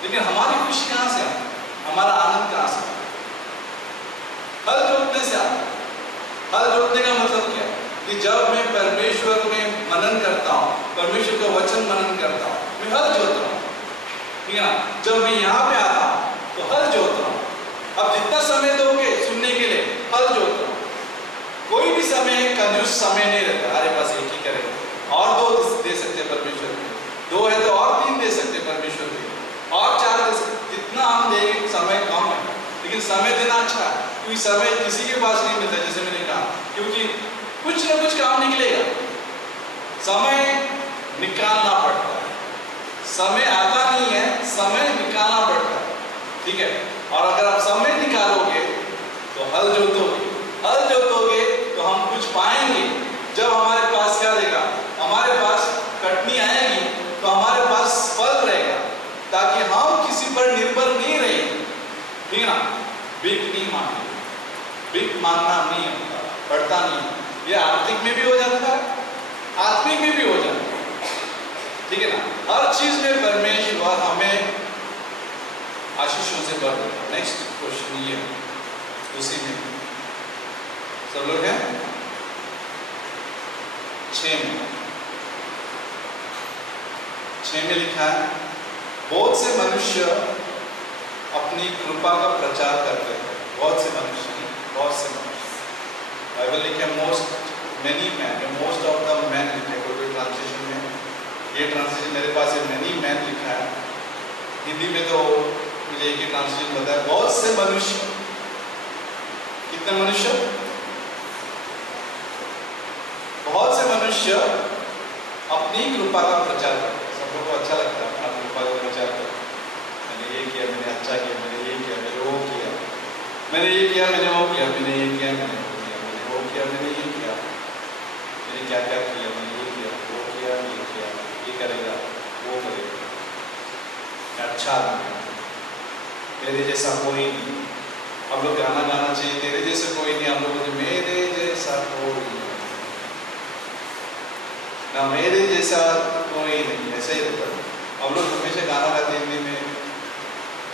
लेकिन हमारी खुशी कहाँ से आती है? हमारा आनंद कहाँ से आता है? हल जोतने से आता है। हल जोतने का मतलब क्या है? कि जब मैं परमेश्वर में मनन करता हूँ, परमेश्वर का वचन मनन करता हूँ, मैं हल जोत रहा हूँ, ठीक है ना? जब मैं यहाँ पे आता हूँ तो हल जोत रहा हूँ। अब जितना समय दोगे सुनने के लिए, हल जोत रहा हूँ। कोई भी समय कंजूस समय नहीं रहता, हमारे पास एक ही करेगा और 2 दे सकते परमेश्वर को, 2 है तो और 3 दे सकते परमेश्वर को, और 4 दे सकते। जितना हम देंगे समय कम है, लेकिन समय देना अच्छा है, क्योंकि समय किसी के पास नहीं मिलता, जैसे मैंने कहा, क्योंकि कुछ ना कुछ काम निकलेगा। समय निकालना पड़ता है, समय आता नहीं है, समय निकालना पड़ता है, ठीक है? और अगर आप समय निकालोगे तो हल जोतोगे, हल जोतोगे तो हम कुछ पाएंगे। जब हमारे पास क्या देगा, हमारे पास कटनी आएगी तो हमारे पास फल रहेगा, ताकि हम किसी पर निर्भर नहीं रहेंगे, ठीक है ना? भीख नहीं मांगेंगे, भीख मांगना नहीं होता, पड़ता नहीं। ये आर्थिक में भी हो जाता है, आत्मिक में भी हो जाता है, ठीक है ना? हर चीज में परमेश्वर हमें आशीषों से भर देता है। नेक्स्ट क्वेश्चन ये उसी में सब लोग हैं 6 में लिखा है, बहुत से मनुष्य अपनी कृपा का प्रचार करते हैं। बहुत से मनुष्य नहीं, बहुत से मनुष्य। बाइबल लिखे many man, most of the man लिखे कोई ट्रांसलेशन में। ये ट्रांसलेशन मेरे पास है, मेनी मैन लिखा है। हिंदी में तो मुझे एक ही ट्रांसलेशन पता है, बहुत से मनुष्य। कितने मनुष्य? बहुत से मनुष्य अपनी कृपा का प्रचार करते हैं। सब लोगों को अच्छा लगता है अपना कृपा का प्रचार करना। मैंने ये किया, मैंने अच्छा किया, मैंने ये किया, मैंने वो किया, मैंने ये किया, मैंने वो किया, मैंने ये किया, मैंने वो किया, मैंने वो किया, मैंने ये किया, मैंने क्या क्या किया, मैंने ये किया, वो किया, ये करेगा, वो करेगा। अच्छा आदमी, तेरे जैसा कोई नहीं। हम लोग गाना चाहिए, तेरे जैसा कोई नहीं। हम लोग मेरे जैसा कोई नहीं, ना मेरे जैसा कोई नहीं, ऐसे ही रहता है। हम लोग हमेशा गाना गाते हिंदी में,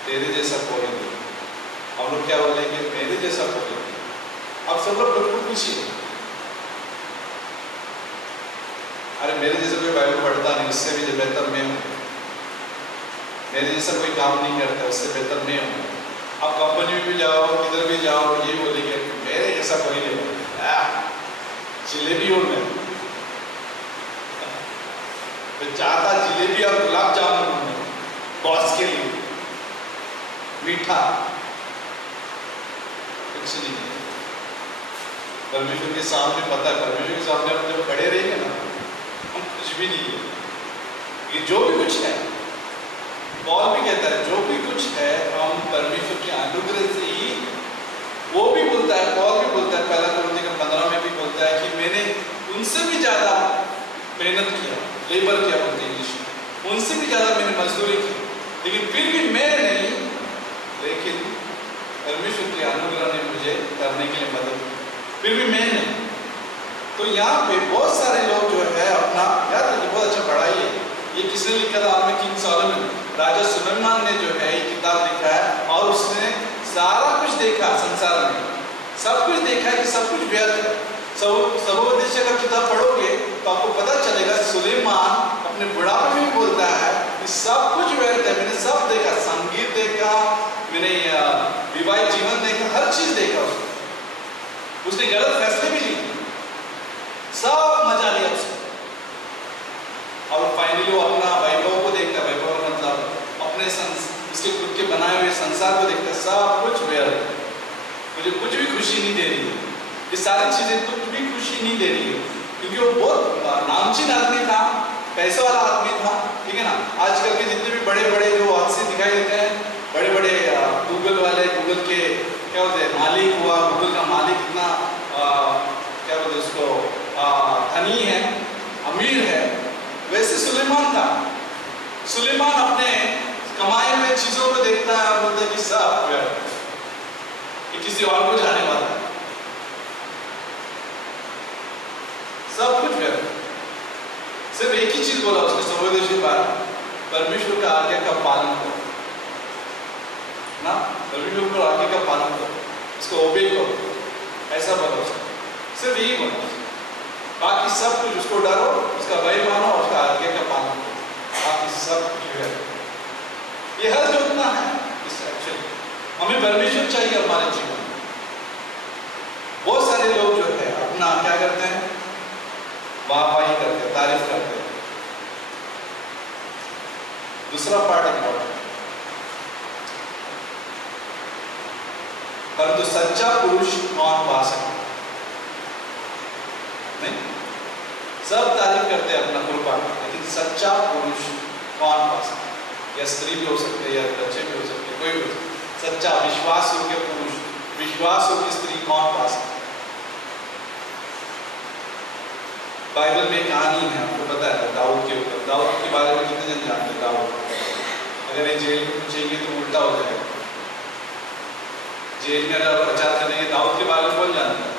तेरे जैसा कोई नहीं। हम लोग क्या बोलेंगे? मेरे जैसा कोई नहीं। अब सब लोग बिल्कुल खुशी है, अरे मेरे जैसा कोई बाइबल पढ़ता नहीं, उससे भी बेहतर मैं हूँ। मेरे जैसा कोई काम नहीं करता, उससे बेहतर मैं हूँ। अब कंपनी में भी जाओ, किधर भी जाओ, ये बोलेंगे मेरे जैसा कोई नहीं। जिलेबी हूँ मैं, चाहता जिलेबी और गुलाब जामुन बॉस के लिए, मीठा कुछ नहीं। परमेश्वर के सामने पता है, परमेश्वर के सामने हम जब खड़े रहेंगे ना, हम कुछ भी नहीं है। ये जो भी कुछ है, पॉल भी कहता है, जो भी कुछ है हम परमेश्वर के अनुग्रह से ही। वो भी बोलता है, पॉल भी बोलता है, पहला कोरिन्थियों 15 में भी बोलता है कि मैंने उनसे भी ज्यादा मेहनत किया, लेबर किया बोलते हैं इंग्लिश में, उनसे भी ज्यादा मैंने मजदूरी की, लेकिन फिर भी मैं नहीं, लेकिन परमेश्वर के अनुग्रह ने मुझे करने के लिए मदद की, फिर भी मैं नहीं। तो यहाँ पे बहुत सारे लोग जो है अपना, याद रखिए बहुत अच्छा पढ़ाई है। ये किसने लिखा था? आपने किंग सोलोमन, राजा सुलेमान ने जो है ये किताब लिखा है, और उसने सारा कुछ देखा संसार में, सब कुछ देखा है कि सब कुछ व्यर्थ है। सर्वोपदेश का किताब पढ़ोगे तो आपको पता चलेगा सुलेमान अपने बुढ़ापे में भी बोलता है कि सब कुछ व्यर्थ है, मैंने सब देखा, संगीत देखा, मैंने विवाहित जीवन देखा, हर चीज देखा। उसने गलत फैसले भी लिए, सब मजा लिया उसने। और फाइनली वो अपना वैभव को देखता है, वैभव मतलब अपने उसके खुद के बनाए हुए संसार को देखता है, सब कुछ व्यर्थ, मुझे कुछ भी खुशी नहीं दे रही है, ये सारी चीजें कुछ भी खुशी नहीं दे रही है। क्योंकि वो बहुत नामचीन आदमी था, पैसे वाला आदमी था, ठीक है ना? आजकल के जितने भी बड़े बड़े जो हादसे दिखाई देते हैं, बड़े बड़े गूगल वाले, गूगल के क्या बोलते हैं मालिक हुआ, गूगल का मालिक इतना क्या बोलते उसको धनी है, अमीर है, वैसे सुलेमान था। सुलेमान अपने कमाए हुए चीजों को देखता है और बोलता है कि सब ये किसी और को जाने वाला है, सब कुछ व्यर्थ। सिर्फ एक ही चीज बोला उसने सर्वोपदेश की बात परमेश्वर का आज्ञा का पालन करो ना, परमेश्वर को आज्ञा का पालन करो, इसको ओबे करो, ऐसा भरोसा, सिर्फ यही भरोसा। बाकी सब कुछ उसको डरो, उसका भय मानो और उसका आज्ञा का पालन करो, बाकी सब कुछ है। ये हर जो उतना है इस एक्चुअली हमें परमेश्वर चाहिए हमारे जीवन में। बहुत सारे लोग जो है अपना क्या करते हैं, वाहवाही करते हैं, तारीफ करते हैं। दूसरा पार्ट इंपॉर्टेंट, परंतु सच्चा पुरुष कौन पा सकता? नहीं, सब तारीफ करते हैं अपना कृपा, लेकिन सच्चा पुरुष कौन पा सकता? या स्त्री भी हो सकते हैं, या बच्चे भी हो सकते हैं, कोई भी हो सकता है। सच्चा विश्वास योग्य पुरुष, विश्वास योग्य स्त्री कौन पा सकता? बाइबल में कहानी है, आपको पता है दाऊद के ऊपर। दाऊद के बारे में कितने जन जानते हैं? दाऊद, अगर ये जेल में पूछेंगे तो उल्टा हो जाएगा। जेल में अगर प्रचार करेंगे दाऊद के बारे में कौन जानता है?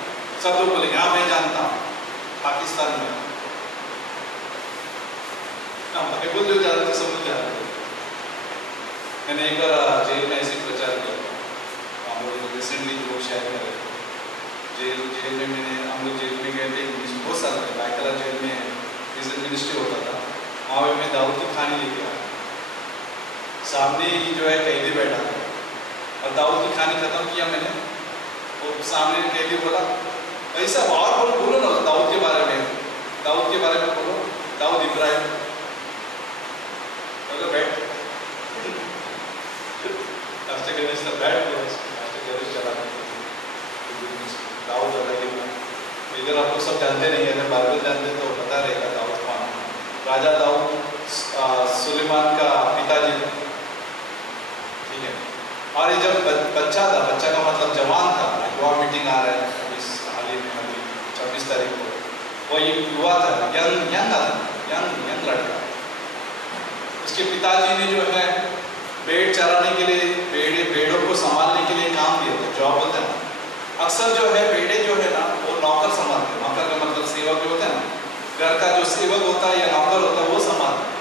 सब लोग बोलेंगे हाँ मैं जानता हूँ। पाकिस्तान में बाइबल जो जानते सब लोग जानते हैं। मैंने एक बार जेल में ऐसे प्रचार किया, हम लोग रिसेंटली जो शेयर कर रहे थे, जेल में हम लोग जेल में गए थे, बहुत साल पहले बाइकला जेल में प्रिजन मिनिस्ट्री होता था, वहाँ पे मैं दाऊद की कहानी लेके आया। सामने ही जो है कैदी बैठा था और दाऊद की कहानी खत्म किया मैंने, और सामने कैदी बोला ऐसा और बोलो ना दाऊद के बारे में, दाऊद के बारे में बोलो, दाऊद इब्राहिम, बोलो बैठ दाऊद इधर आपको सब जानते नहीं है, अगर बाइबल जानते तो पता रहेगा दाऊद कौन है। राजा दाऊद सुलेमान का पिताजी, ठीक है। और ये जब बच्चा था, बच्चा का मतलब जवान था, युवा मीटिंग आ रहा है इस हाल ही में अभी 26 तारीख को, वो ये युवा था, यंग लड़का। उसके पिताजी ने जो है भेड़ चराने के लिए, भेड़ों को संभालने के लिए काम दिया था, जॉब होता है। अक्सर जो है भेड़े जो है ना वो नौकर संभालते हैं, नौकर का मतलब सेवक जो होता है ना, घर का जो सेवक होता है या नौकर होता है वो संभालते हैं।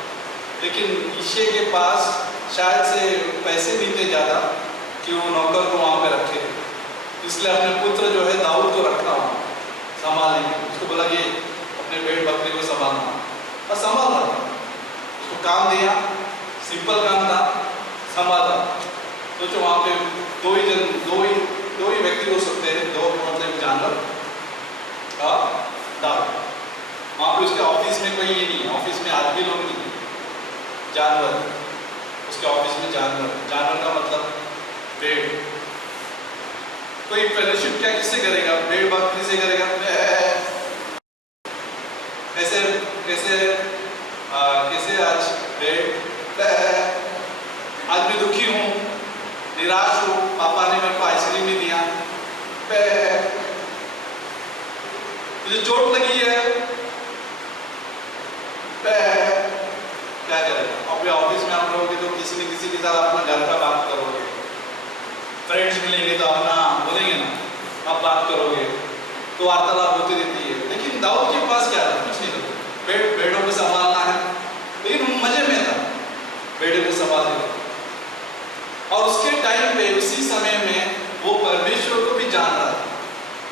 लेकिन ईशे के पास शायद से पैसे नहीं थे ज़्यादा कि वो नौकर को वहाँ पे रखे, इसलिए अपने पुत्र जो है दाऊद को रखा वहाँ संभालने के। उसको बोला कि अपने भेड़ बकरी को संभालना, और संभाल रहा था। उसको काम दिया, सिंपल काम था, संभाला। तो जो वहाँ पे दो ही व्यक्ति हो सकते हैं, दो मतलब जानवर दाऊद। वहाँ पे उसके ऑफिस में कोई ये नहीं है, ऑफिस में आदमी लोग नहीं, जानवर। उसके ऑफिस में जानवर का मतलब भेड़। कोई फेलोशिप क्या किससे करेगा? भेड़ बकरी से करेगा। कैसे आज भेड़, आज मैं दुखी हूँ, निराश हूँ, पापा ने मेरे को आइसक्रीम नहीं दिया, मुझे चोट लगी है, क्या करेगा? अपने ऑफिस में आप रहोगे तो किसी न किसी के साथ अपना घर का बात करोगे, फ्रेंड्स मिलेंगे तो अपना बोलेंगे ना, आप बात करोगे तो वार्तालाप होती रहती है। लेकिन दाऊद के पास क्या था? कुछ नहीं था, भेड़ों को संभालना है, लेकिन मजे में था, भेड़ों को संभालने। और उसके टाइम पे उसी समय में वो परमेश्वर को भी जान रहा था।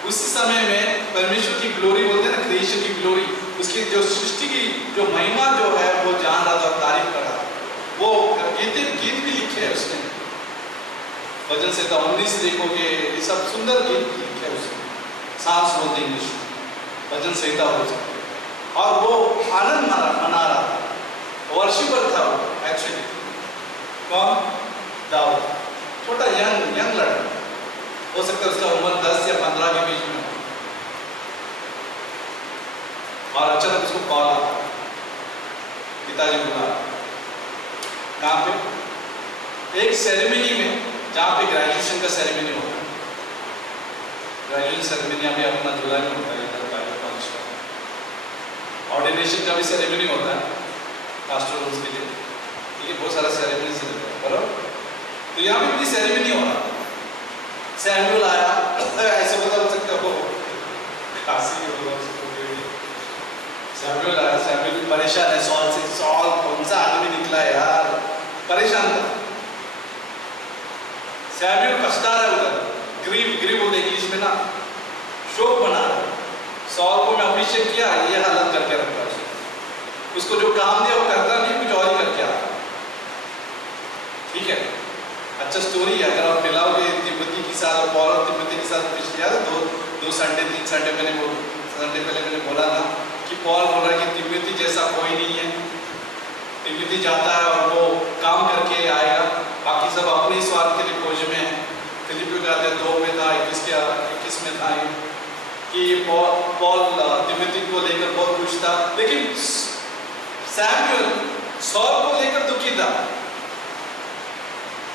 उसी समय में परमेश्वर की ग्लोरी बोलते हैं ना, क्रिएशन की ग्लोरी, उसकी जो सृष्टि की जो महिमा जो है वो जान रहा था और तारीफ कर रहा था। वो गीत भी लिखे है उसने, भजन संहिता 19 देखोगे, ये सब सुंदर गीत लिखे है उसने, सांस बोलते इंग्लिश में, भजन संहिता हो सकती। और वो आनंद मना रहा था, वर्शिपर था वो एक्चुअली। कौन? दाऊद, छोटा यंग लड़का, हो सकता है उसका उम्र 10 या 15 के बीच में। और अचानक उसको कॉल आता, पिताजी बुला, कहाँ पे? एक सेरेमनी में, जहाँ पे ग्रेजुएशन का सेरेमनी होता है। ग्रेजुएशन सेरेमनी अभी अपना जुलाई में होता है इधर बाइबल कॉलेज का। ऑर्डिनेशन का भी सेरेमनी होता है पास्टर रोल्स के लिए, ठीक है, बहुत सारा सेरेमनी से होता है, बराबर। तो यहाँ पे भी सेरेमनी हो रहा। सैमुअल आया, ऐसे बता सकते हो, काशी सैमुअल आया, सैमुअल परेशान है सॉल से। सॉल कौन सा आदमी निकला यार, सैमुअल पछता रहा है उधर, ग्रीव बोलते इंग्लिश में ना, शोक बना रहा है। सॉल को मैं अभिषेक किया, ये हालत करके रखा है। उसको जो काम दिया वो करता नहीं, कुछ और ही करके आ रहा। ठीक है, अच्छा स्टोरी है। अगर आप मिलाओगे तिब्बती के साथ और पॉल और तिब्बती के साथ पिछले यार दो संडे 3 संडे पहले मैंने बोला ना कि पॉल बोल रहा है कि तिब्बती जैसा कोई नहीं है। तिब्बती जाता है और वो काम करके आएगा, बाकी सब अपने स्वार्थ के लिए खोज में है। फिलिपियों का 2 में था, 21 में था कि पॉल तिब्बती को लेकर बहुत खुश था, लेकिन सैमुअल सॉल को लेकर दुखी था,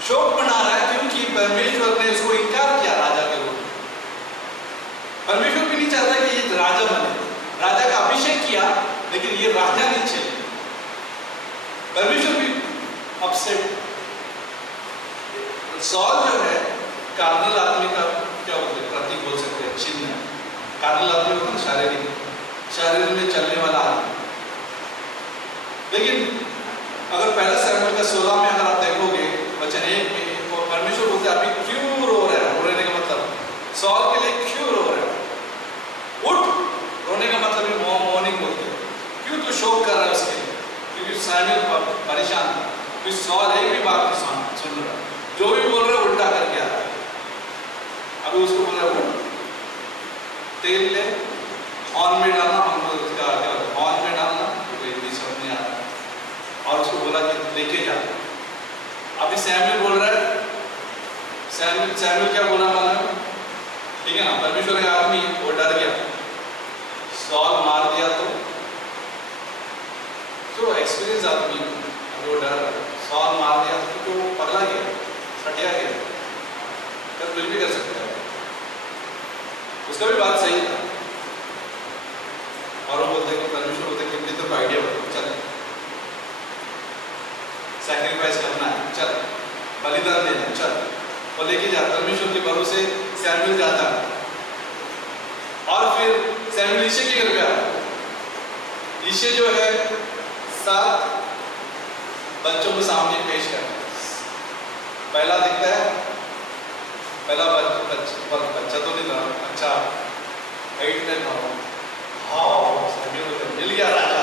शोक मना रहा है, क्योंकि परमेश्वर ने उसको इनकार किया राजा के रूप में। परमेश्वर भी नहीं चाहता कि ये राजा बने, राजा का अभिषेक किया, लेकिन ये राजा नहीं चले। परमेश्वर भी अपसेट। सॉल जो है कार्नल आदमी का क्या बोलते हैं, प्रतीक बोल सकते हैं, चिन्ह है। कार्नल आदमी होता है शारीरिक में चलने वाला आदमी। लेकिन अगर पहला सैमुअल का 16 में अगर आप देखोगे वचन 1 में, परमेश्वर बोलते हैं अभी क्यों रो रहा है। रोने का मतलब सॉल के लिए क्यों रो रहा है, उठ। रोने का मतलब है मॉर्निंग बोलते हैं, क्यों तू शोक कर रहा है उसके लिए, क्योंकि सैमुअल परेशान था। फिर सॉल एक भी बात नहीं सुन रहा, जो भी बोल रहा है उल्टा करके आ रहा है। अभी उसको बोल रहा है उठ, तेल ले, हॉर्न में डालना, उसका हॉर्न में डालना, तो हिंदी समझ नहीं आ रहा, और उसको बोला कि लेके जा। अभी सैमुअल बोल रहा है, सैमुअल क्या बोला मालूम, ठीक है ना, परमेश्वर का आदमी वो डर गया, सॉल मार दिया तो एक्सपीरियंस आदमी वो डर, सॉल मार दिया तो वो पगला गया, सटिया गया, तो कुछ भी कर सकता है। उसका भी बात सही था, और वो बोलते कि परमेश्वर बोलते कि तो आइडिया चल सैक्रिफाइस करना है, चल बलिदान देना है, चल, और लेके जा। परमेश्वर के भरोसे सैमुअल जाता है, और फिर सैमुअल यिशै के घर पे आता। यिशै जो है 7 बच्चों को सामने पेश करता है। पहला दिखता है, पहला बच्चा तो नहीं था, अच्छा 8 में था, हाँ सैमुअल मिल गया राजा।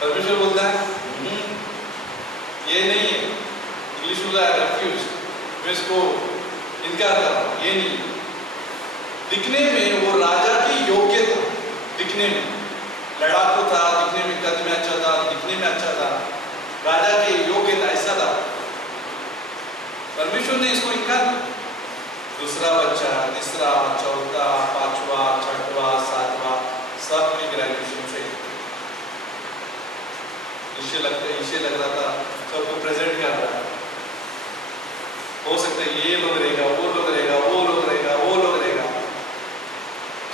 परमेश्वर बोलता है ये नहीं है, इंग्लिश में रिफ्यूज, मैं इसको इनकार कर रहा हूँ, ये नहीं। दिखने में वो राजा की योग्य था, दिखने में लड़ाकू था, दिखने में कद में अच्छा था, दिखने में अच्छा था, राजा के योग्य था, ऐसा था। परमेश्वर ने इसको इनकार। दूसरा बच्चा, तीसरा, चौथा, 5वां, 6वां, 7वां, सब में ग्रेजुएशन फेल। यिशै लग रहा था सबको प्रेजेंट कर रहा है, हो सकता है ये लोग रहेगा, वो लोग रहेगा, वो लोग रहेगा, वो लोग रहेगा।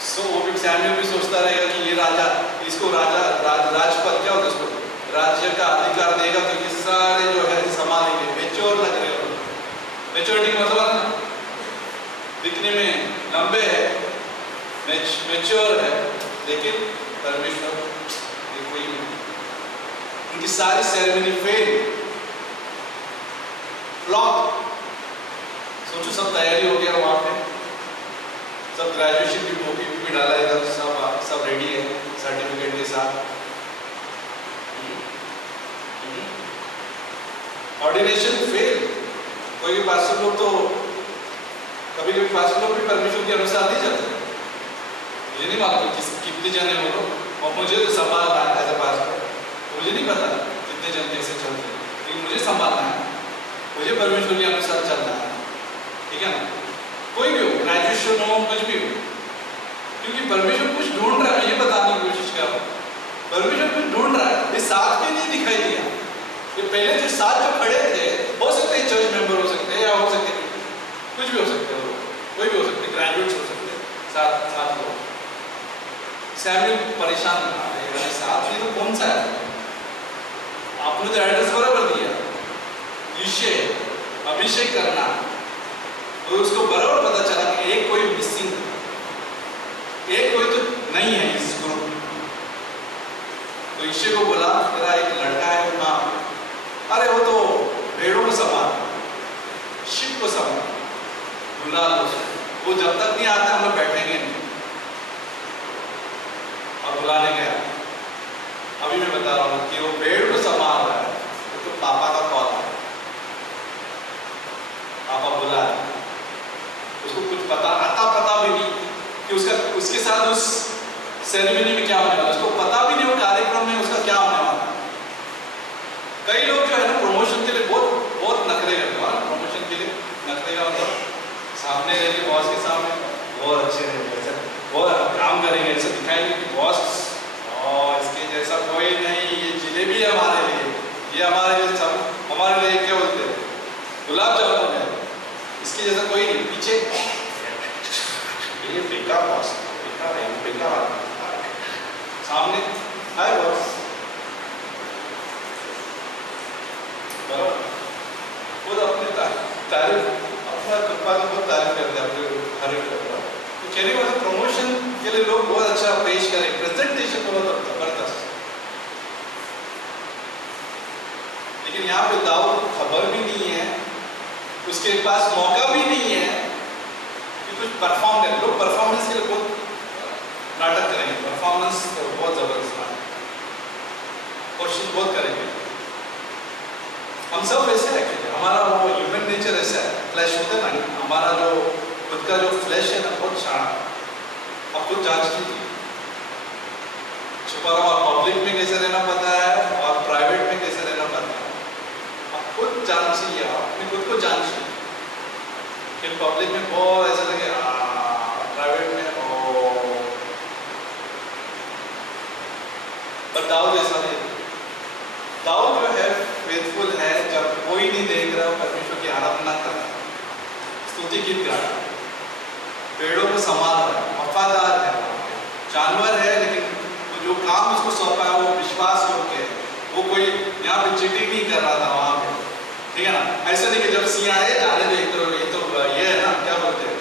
सो वो भी सैमुअल भी सोचता रहेगा कि ये राजा, इसको राजपद क्या होता है, उसको राज्य का अधिकार देगा तो ये सारे जो है संभालेंगे। मेच्योर लग रहे हो, मेच्योरिटी का मतलब है ना, दिखने में लंबे है, मेच्योर है, लेकिन परमेश्वर कोई नहीं। उनकी सारी सेरेमनी फेल, फ्लॉप। सोचो सब तैयारी हो गया वहां पे, सब ग्रेजुएशन की टोपी भी डाला इधर, सब रेडी है सर्टिफिकेट के साथ। Ordination fail. कोई पास्टर लोग तो कभी पास्टर लोग भी परमेश्वर के अनुसार नहीं चलते। मुझे नहीं मालूम कितने जने हो लोग, और मुझे तो संभालना है एज ए पास्टर, मुझे नहीं पता कितने जन कैसे चलते हैं, लेकिन मुझे संभालना है, मुझे परमेश्वर के अनुसार चलना है, ठीक है ना। कोई भी हो, ग्रेजुएशन हो, कुछ भी हो, क्योंकि परमेश्वर कुछ ढूंढ रहा है। ये बताने की कोशिश कर रहा हूँ, परमेश्वर कुछ ढूंढ रहा है। ये 7 के नहीं दिखाई दिया, ये पहले जो 7 जो खड़े थे, हो सकते हैं चर्च मेंबर हो सकते हैं, या हो सकते हैं कुछ भी हो सकते हैं, कोई भी हो सकते हैं, ग्रेजुएट्स हो सकते हैं, 7 लोग। सैमुअल परेशान था, 7 नहीं तो कौन सा है, आपने तो एड्रेस बराबर दिया, यिशै अभिषेक करना, तो उसको बराबर पता चला कि एक कोई मिसिंग, एक कोई तो नहीं है इस ग्रुप में। तो यिशै को बोला तेरा एक लड़का है, हाँ, अरे वो तो भेड़ों को संभाल, शिप को समझ बुला लो उसको। वो जब तक नहीं आता हम लोग बैठेंगे नहीं। अब बुलाने गया, अभी मैं बता रहा हूँ कि वो पेड़ को संभाल रहा है तो पापा का कॉल है, पापा बुला रहे हैं। उसको कुछ पता भी नहीं कि उसके साथ उस सेरेमनी में क्या होने वाला, उसको पता भी नहीं वो कार्यक्रम में उसका क्या होने वाला। कई लोग जो है ना प्रमोशन के लिए बहुत नखरे करते हैं, प्रमोशन के लिए नखरे का मतलब सामने रहेंगे बॉस के सामने बहुत अच्छे रहेंगे, बहुत काम करेंगे, ऐसा दिखाएंगे कि बॉस इसके जैसा कोई नहीं, ये जिलेबी है हमारे लिए, ये हमारे लिए सब, हमारे लिए क्या बोलते हैं गुलाब जामुन है, इसके जैसा कोई नहीं। पीछे ये बेकार बॉस, बेकार है, बेकार। सामने हाय बॉस, बराबर खुद अपनी तारीफ, अपना कृपा की बहुत तारीफ करते हैं अपने हर एक का। तो कहने का मतलब प्रमोशन के लिए लोग बहुत अच्छा पेश करें, प्रेजेंटेशन बहुत जबरदस्त। लेकिन यहाँ पे दाऊद को खबर भी नहीं है, उसके पास मौका भी नहीं है कि कुछ परफॉर्म करें। लोग परफॉर्मेंस के लिए बहुत नाटक करेंगे, परफॉर्मेंस तो बहुत जबरदस्त नाटक, कोशिश बहुत करेंगे। हम सब वैसे रखेंगे, हमारा वो ह्यूमन नेचर ऐसा है, फ्लैश होता है ना, हमारा जो खुद का जो फ्लैश है ना बहुत शार्प। अब खुद जांच कीजिए, छुपा रहा पब्लिक में कैसे रहना पड़ता है और प्राइवेट में कैसे रहना पड़ता है। अब खुद जांचिए, अपने खुद को जांचिए कि पब्लिक में बहुत ऐसा लगे, प्राइवेट में पर दाऊद ऐसा नहीं। दाऊद जो है फेथफुल है, जब कोई नहीं देख रहा परमेश्वर की आराधना कर रहा है, स्तुति गीत गा रहा है, पेड़ों को संभाल रहा है, वफादार है, जानवर है लेकिन जो काम उसको सौंपा है वो विश्वास योग्य है। वो कोई यहाँ पे चीटिंग नहीं कर रहा था वहां पे, ठीक है ना। ऐसा नहीं कि जब सिंह आए जाने दे, तो ये है ना क्या बोलते हैं,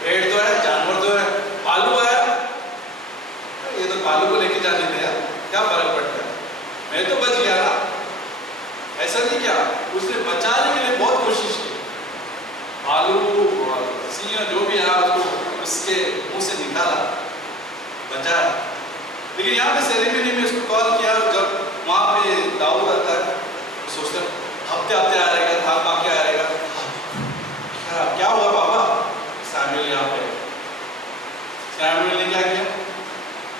पेड़ तो है, जानवर तो है, भालू है, ये तो भालू को लेके जाने दिया, क्या फर्क पड़ता है, मैं तो बच गया ना। ऐसा नहीं किया, उसने बचाने के लिए बहुत कोशिश की। भालू सिंह जो भी है उसको उसके मुंह से निकाला, बचाया। लेकिन यहाँ पे सेरेमनी में उसको कॉल किया, जब वहां पे दाऊद आता है तो सोचते हफ्ते हफ्ते आ रहेगा, था बाकी आ रहेगा, क्या हुआ पापा। सैमुएल यहाँ पे, सैमुएल ने क्या किया,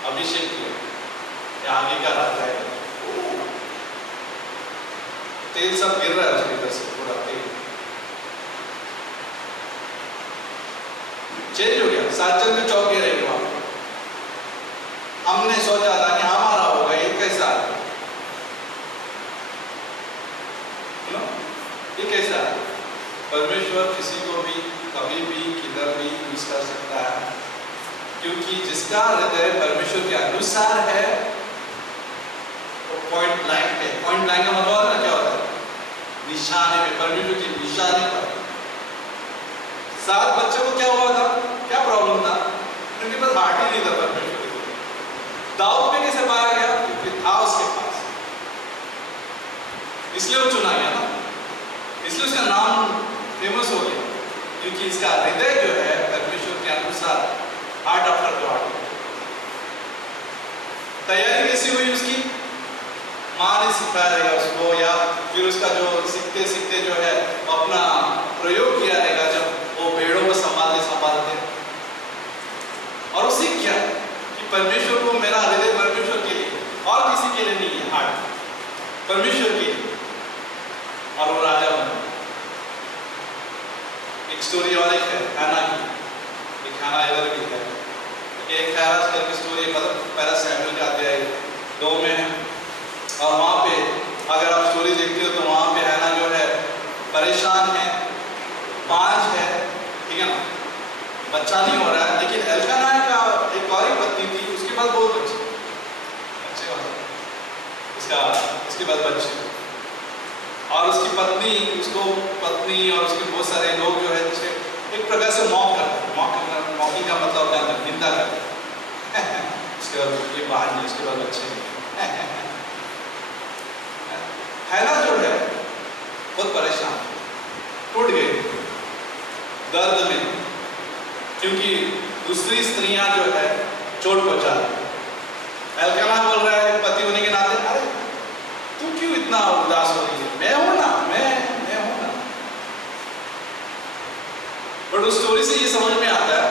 अभिषेक किया, आगे का राजा है, तेल सब गिर रहा है उसके ऊपर से, पूरा तेल चेंज हो गया। 7 जन में चौक रहेंगे वहां। हमने सोचा था कि हमारा होगा, ये कैसा है, ये कैसा है। परमेश्वर किसी को भी कभी भी किधर भी यूज कर सकता है, क्योंकि जिसका हृदय परमेश्वर के अनुसार है वो पॉइंट ब्लैंक है। पॉइंट ब्लैंक का मतलब है क्या होता है, निशाने में, परमेश्वर के निशाने पर। 7 बच्चों को क्या हुआ था, क्या प्रॉब्लम था, उनके पास हार्ट ही नहीं था परमेश्वर। दाऊद में कैसे पाया गया, क्योंकि था उसके पास, इसलिए वो चुना गया ना, इसलिए उसका नाम फेमस हो गया, क्योंकि इसका हृदय जो है परमेश्वर के अनुसार, हार्ट आफ्टर गॉड। तैयारी कैसी हुई उसकी, माँ ने सिखाया रहेगा उसको, या फिर उसका जो सीखते सीखते जो है अपना प्रयोग किया रहेगा, जब वो भेड़ों को संभालते और वो सीख गया कि परमेश्वर को, मेरा हृदय परमेश्वर के लिए और किसी के लिए नहीं है, हार्ट परमेश्वर के लिए, और वो राजा बना। एक स्टोरी और एक है हैना की, एक हैना इधर भी है, एक खैराज करके स्टोरी, मतलब पहला सैमुएल का अध्याय 2 में है। और वहाँ पे अगर आप स्टोरी देखते हो तो वहाँ पे हैना जो है परेशान है, 5 है, ठीक है ना, बच्चा नहीं हो रहा है। लेकिन एल्काना का एक और पत्नी थी, उसके पास बहुत बच्चे उसके बाद बच्चे, और उसकी पत्नी उसको, पत्नी और उसके बहुत सारे लोग जो है एक प्रकार से मॉकिंग का मतलब होता है निंदा करते उसके बाद ये बाहर नहीं, उसके बाद बच्चे है ना, जो है बहुत परेशान, टूट गए। दर्द में, क्योंकि दूसरी स्त्रियां जो है चोट पहुंचा रही। एल्काना बोल रहा है पति होने के नाते, अरे तू क्यों इतना उदास हो रही है, मैं हूं ना, मैं हूं ना। बट उस स्टोरी से ये समझ में आता है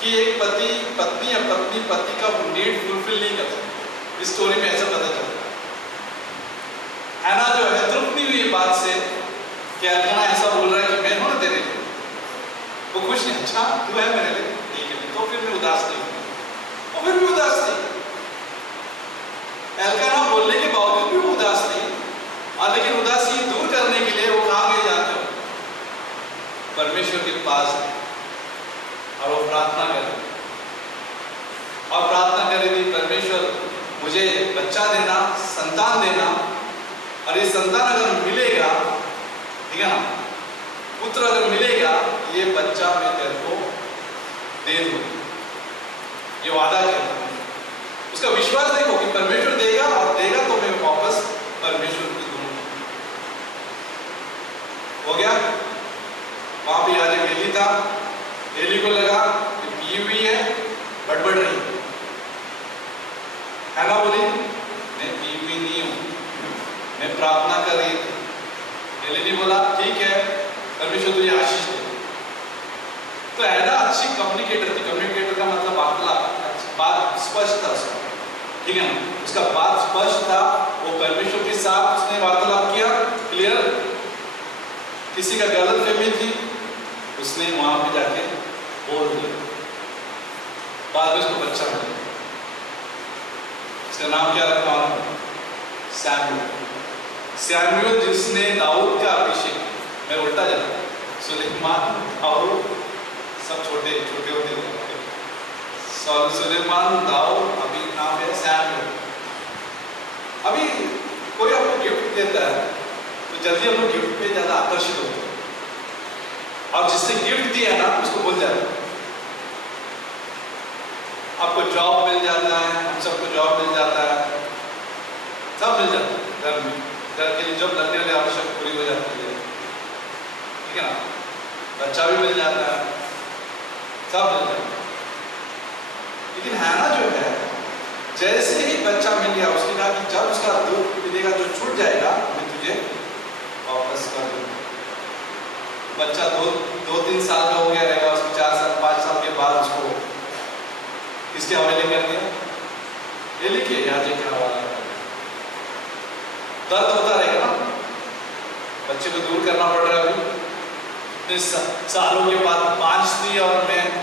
कि एक पति पत्नी या पत्नी पति का नीड फुलफिल नहीं कर सकती। इस स्टोरी में ऐसा पता चलता है। हैना जो है तृप्त नहीं हुई बात से कि एल्काना ऐसा बोल रहा है कि मैं हूं ना तेरे लिए, वो खुश नहीं, अच्छा तू है मेरे लिए, ठीक है, तो फिर मैं उदास नहीं हूं, और फिर भी उदास नहीं। एल्काना बोलने के बावजूद भी वो उदास नहीं, और लेकिन उदासी दूर करने के लिए वो कहां गए जानते हो? परमेश्वर के पास, और वो प्रार्थना कर रही, और प्रार्थना कर रही थी, परमेश्वर मुझे बच्चा देना, संतान देना, और ये संतान अगर मिलेगा, ठीक है ना, पुत्र अगर मिलेगा, ये बच्चा मैं तेरे को दे दूं, ये वादा करता है। उसका विश्वास देखो कि परमेश्वर देगा, और देगा तो मैं वापस परमेश्वर को दूंगा। हो गया। वहां पे याजक एली था, एली को लगा कि पी हुई है, बड़बड़ रही है ना, बोली मैं पी हुई नहीं हूं, मैं प्रार्थना कर रही थी। एली ने बोला ठीक है, परमेश्वर तुझे आशीष दे। तो ऐना अच्छी कम्युनिकेटर थी। कम्युनिकेटर का मतलब बात स्पष्ट था उसका, ठीक है ना, उसका बात स्पष्ट था। वो परमेश्वर के साथ उसने वार्तालाप किया, क्लियर। किसी का गलत फहमी थी, उसने वहां पे जाके बोल दिया। बाद में उसको बच्चा मिला, इसका नाम क्या रखा? सैमुअल। सैमुअल जिसने दाऊद का अभिषेक, मैं उल्टा जाता, सुलेमान और सब छोटे छोटे होते थे, सुलेमान, दाऊद, अभी नाम है सैमुअल। अभी कोई आपको गिफ्ट देता है तो जल्दी हम लोग गिफ्ट पे ज्यादा आकर्षित होते हैं, और जिससे गिफ्ट दिया ना उसको भूल जाता है। आपको जॉब मिल जाता है, हम सबको जॉब मिल जाता है, सब मिल जाता है घर में, घर के लिए जब लगने वाली आवश्यकता पूरी हो जाती है, ठीक है ना, बच्चा भी मिल जाता है, सब मिल जाता है। लेकिन हैना जो है, जैसे ही बच्चा मिल गया, उसने कहा कि जब उसका दूध मिलेगा जो छूट जाएगा मैं तुझे वापस कर दूंगा। बच्चा 2-3 साल का हो गया रहेगा, उसको 4 साल 5 साल के बाद उसको किसके हवाले कर दिया? एली के, याजक के हवाले कर दिया। दर्द होता रहेगा ना, बच्चे को दूर करना पड़ रहा है। अभी सालों के बाद 5 थी और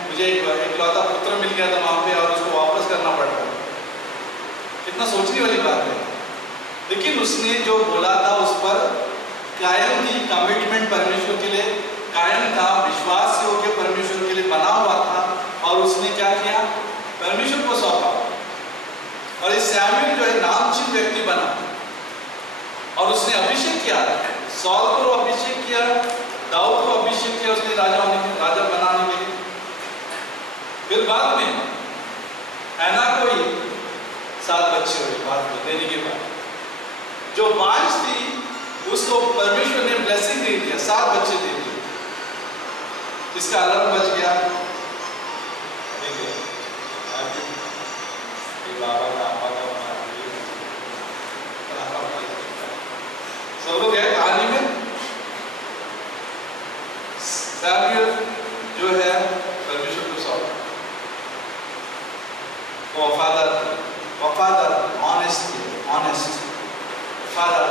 मुझे इकलौता पुत्र मिल गया था वहां पे, और उसको वापस करना पड़ रहा है। कितना सोचने वाली बात है। लेकिन उसने जो बोला था उस पर कायम थी, कमिटमेंट परमेश्वर के लिए कायम था, विश्वास योग्य परमेश्वर के लिए बना हुआ था, और उसने क्या किया? परमेश्वर को सौंपा। और इस सैमुएल जो है नामचीन व्यक्ति बना, और उसने अभिषेक किया, सौल को अभिषेक किया, दाऊद को अभिषेक किया उसने राजा बनाने के लिए। फिर बाद में हैना को ही 7 बच्चे हुए बाद में देने के बाद। जो 5 थी उसको परमेश्वर ने ब्लेसिंग दे दिया, 7 बच्चे दे दिए। इसका अलार्म बच गया, बाबा का सब लोग है कहानी में। सैमुएल जो है परमेश्वर को सौंपा, वफादार, ऑनेस्ट, वफादार।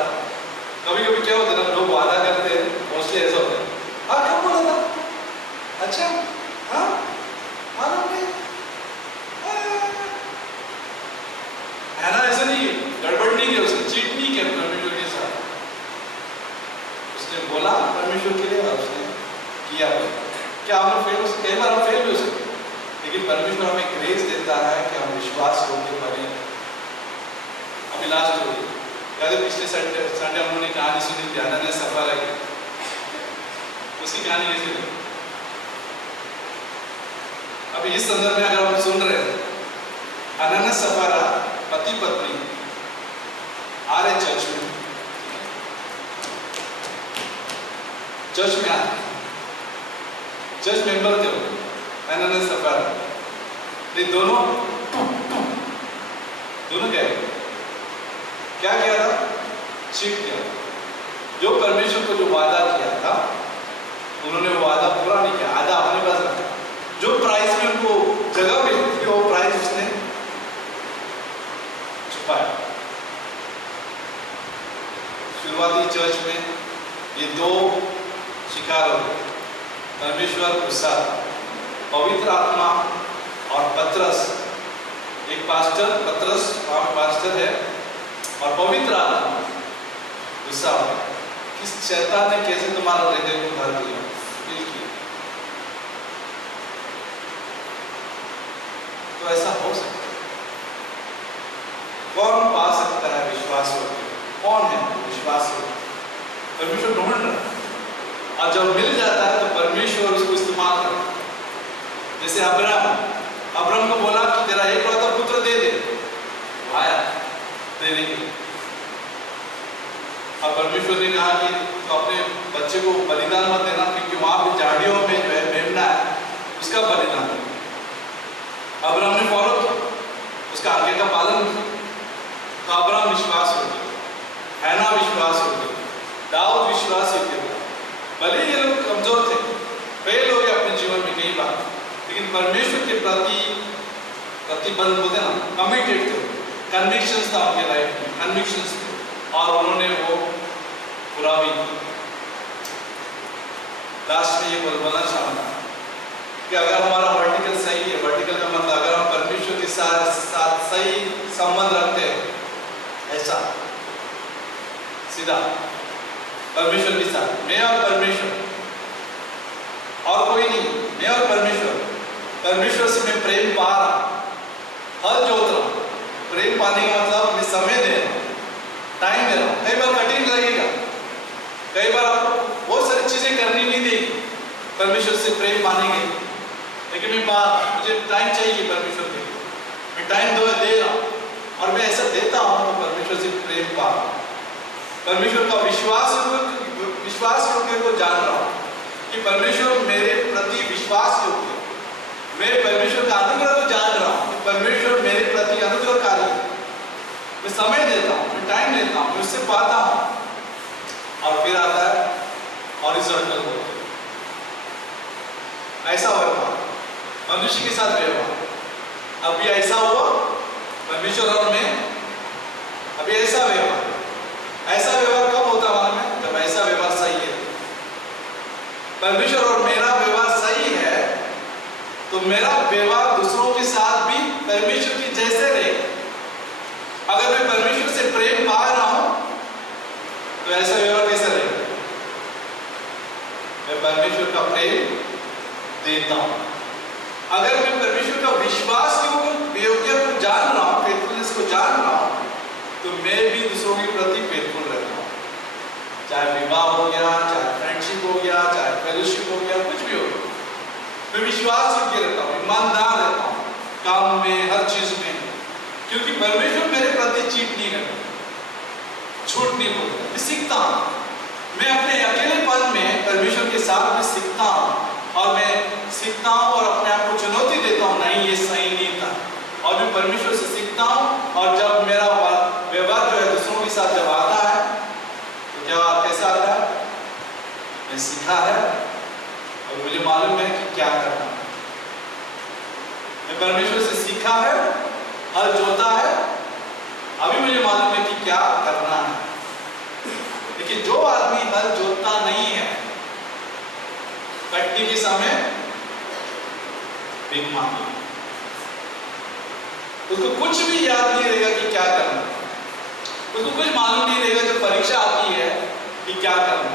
कभी कभी क्या होता है ना, लोग वादा करते हैं, मोस्टली ऐसा होता है, हाँ कब बोला था, अच्छा हाँ मालूम नहीं, है ना, ऐसा नहीं, गड़बड़ नहीं किया उसने, चीट नहीं किया परमेश्वर के साथ। उसने बोला परमेश्वर के लिए और उसने किया। क्या हम फेल हो सकते? कई बार हम फेल भी हो सकते, लेकिन परमेश्वर हमें ग्रेस देता है कि हम विश्वास होकर बने। अभी लास्ट हो याद है, पिछले संडे हम लोगों ने कहानी सुनी थी हन्ना सफारा की। उसकी कहानी कैसी थी? अभी इस संदर्भ में अगर हम सुन रहे हैं, हन्ना सफारा पति पत्नी आ रहे चर्च में आ चर्च मेंबर थे वो, एनानियास सफारा, ये दोनों गए। क्या किया था? चीट किया। जो परमेश्वर को जो वादा किया था उन्होंने वो वादा पूरा नहीं किया, आधा अपने पास रखा। जो प्राइस में उनको जगह मिली थी वो प्राइस उसने छुपाया। शुरुआती चर्च में ये दो शिकार हो गए, परमेश्वर गुस्सा, पवित्र आत्मा और पतरस। एक पास्टर, पतरस पास्टर है, और पवित्र आत्मा गुस्सा हो गया। किस शैतान ने कैसे तुम्हारा हृदय को भर दिया? तो ऐसा हो सकता है। कौन पा सकता है विश्वास योग्य? कौन है विश्वास योग्य? परमेश्वर ढूंढ रहा है, और जब मिल जाता है तो परमेश्वर उसको इस्तेमाल करता है। जैसे अब्राहम को बोला कि तेरा एकलौता पुत्र दे दे, आया देने के लिए। अब परमेश्वर ने कहा कि तो अपने बच्चे को बलिदान मत देना, क्योंकि वहां पे झाड़ियों में जो है मेमना है, उसका बलिदान देना। अब्राहम ने फॉलो किया, उसका आज्ञा का पालन किया। तो अब्राहम विश्वास हो गया, हैना विश्वास हो गया, दाऊद विश्वास हो गया। भले ये लोग कमजोर थे, फेल हो गए अपने जीवन में कई बार, लेकिन परमेश्वर के प्रति प्रतिबद्ध होते ना, कमिटेड थे, कन्विक्शंस था उनके लाइफ में, कन्विक्शंस थे, और उन्होंने वो पूरा भी किया। लास्ट में ये बोलना चाहता कि अगर हमारा वर्टिकल सही है, वर्टिकल का मतलब अगर हम परमेश्वर के साथ सही संबंध रखते हैं, ऐसा सीधा परमेश्वर के साथ, मैं और परमेश्वर, और कोई नहीं, मैं और परमेश्वर, परमेश्वर से मैं प्रेम पा रहा, हल जोत रहा। प्रेम पाने का मतलब मैं समय दे रहा हूं, टाइम दे रहा हूं। कई बार कठिन लगेगा, कई बार आपको बहुत सारी चीजें करनी नहीं देगी परमेश्वर से प्रेम पाने के, लेकिन मुझे टाइम चाहिए परमेश्वर के लिए, मैं टाइम दे रहा हूं, और मैं ऐसा देता हूं तो परमेश्वर से प्रेम पा रहा हूं। परमेश्वर का विश्वास योग्य को जान रहा हूं कि परमेश्वर मेरे प्रति विश्वास योग्य, मैं परमेश्वर का अनुग्रह को जान रहा हूं कि परमेश्वर मेरे प्रति अनुग्रहकारी है। मैं समय देता हूं, मैं टाइम देता हूं, मैं उससे पाता हूं। और फिर आता है हॉरिजॉन्टल होता है, ऐसा व्यवहार मनुष्य के साथ व्यवहार। अभी ऐसा हुआ परमेश्वर और मैं, अभी ऐसा व्यवहार कब होता मालूम है? जब ऐसा व्यवहार सही है, परमेश्वर और मेरा व्यवहार सही है, तो मेरा व्यवहार दूसरों के साथ भी परमेश्वर की जैसे रहेगा। अगर मैं परमेश्वर से प्रेम पा रहा हूं तो ऐसा व्यवहार कैसे रहेगा? मैं परमेश्वर का प्रेम देता हूं। अगर मैं परमेश्वर का विश्वास योग्य को जान रहा हूं, फेथफुलनेस को जान रहा हूं, तो मैं भी दूसरों के प्रति फेथफुल रहता हूं। चाहे विवाह हो गया, चाहे फ्रेंडशिप हो गया, चाहे फेलोशिप हो गया, कुछ भी हो गया, मैं विश्वास योग्य रहता हूं, ईमानदार रहता हूं, काम में, हर चीज में, क्योंकि परमेश्वर मेरे प्रति चीट नहीं करता, झूठ नहीं बोलता। मैं सीखता हूं, मैं अपने अकेलेपन में परमेश्वर के साथ में सीखता हूं, और मैं सीखता हूं और अपने आप को चुनौती देता हूं, नहीं ये सही नहीं था, और मैं परमेश्वर से सीखता हूं। और जब मेरा व्यवहार जो है दूसरों के साथ जब आता है तो क्या कैसा आता है? मैं सीखा है और मुझे मालूम है कि क्या करना है। मैं परमेश्वर से सीखा है, हल जोता है, अभी मुझे मालूम है कि क्या करना है। लेकिन जो आदमी हल जोतता नहीं है, कटनी के समय भीख मांगी, उसको कुछ भी याद नहीं रहेगा कि क्या करना, उसको कुछ मालूम नहीं रहेगा जब परीक्षा आती है कि क्या करना,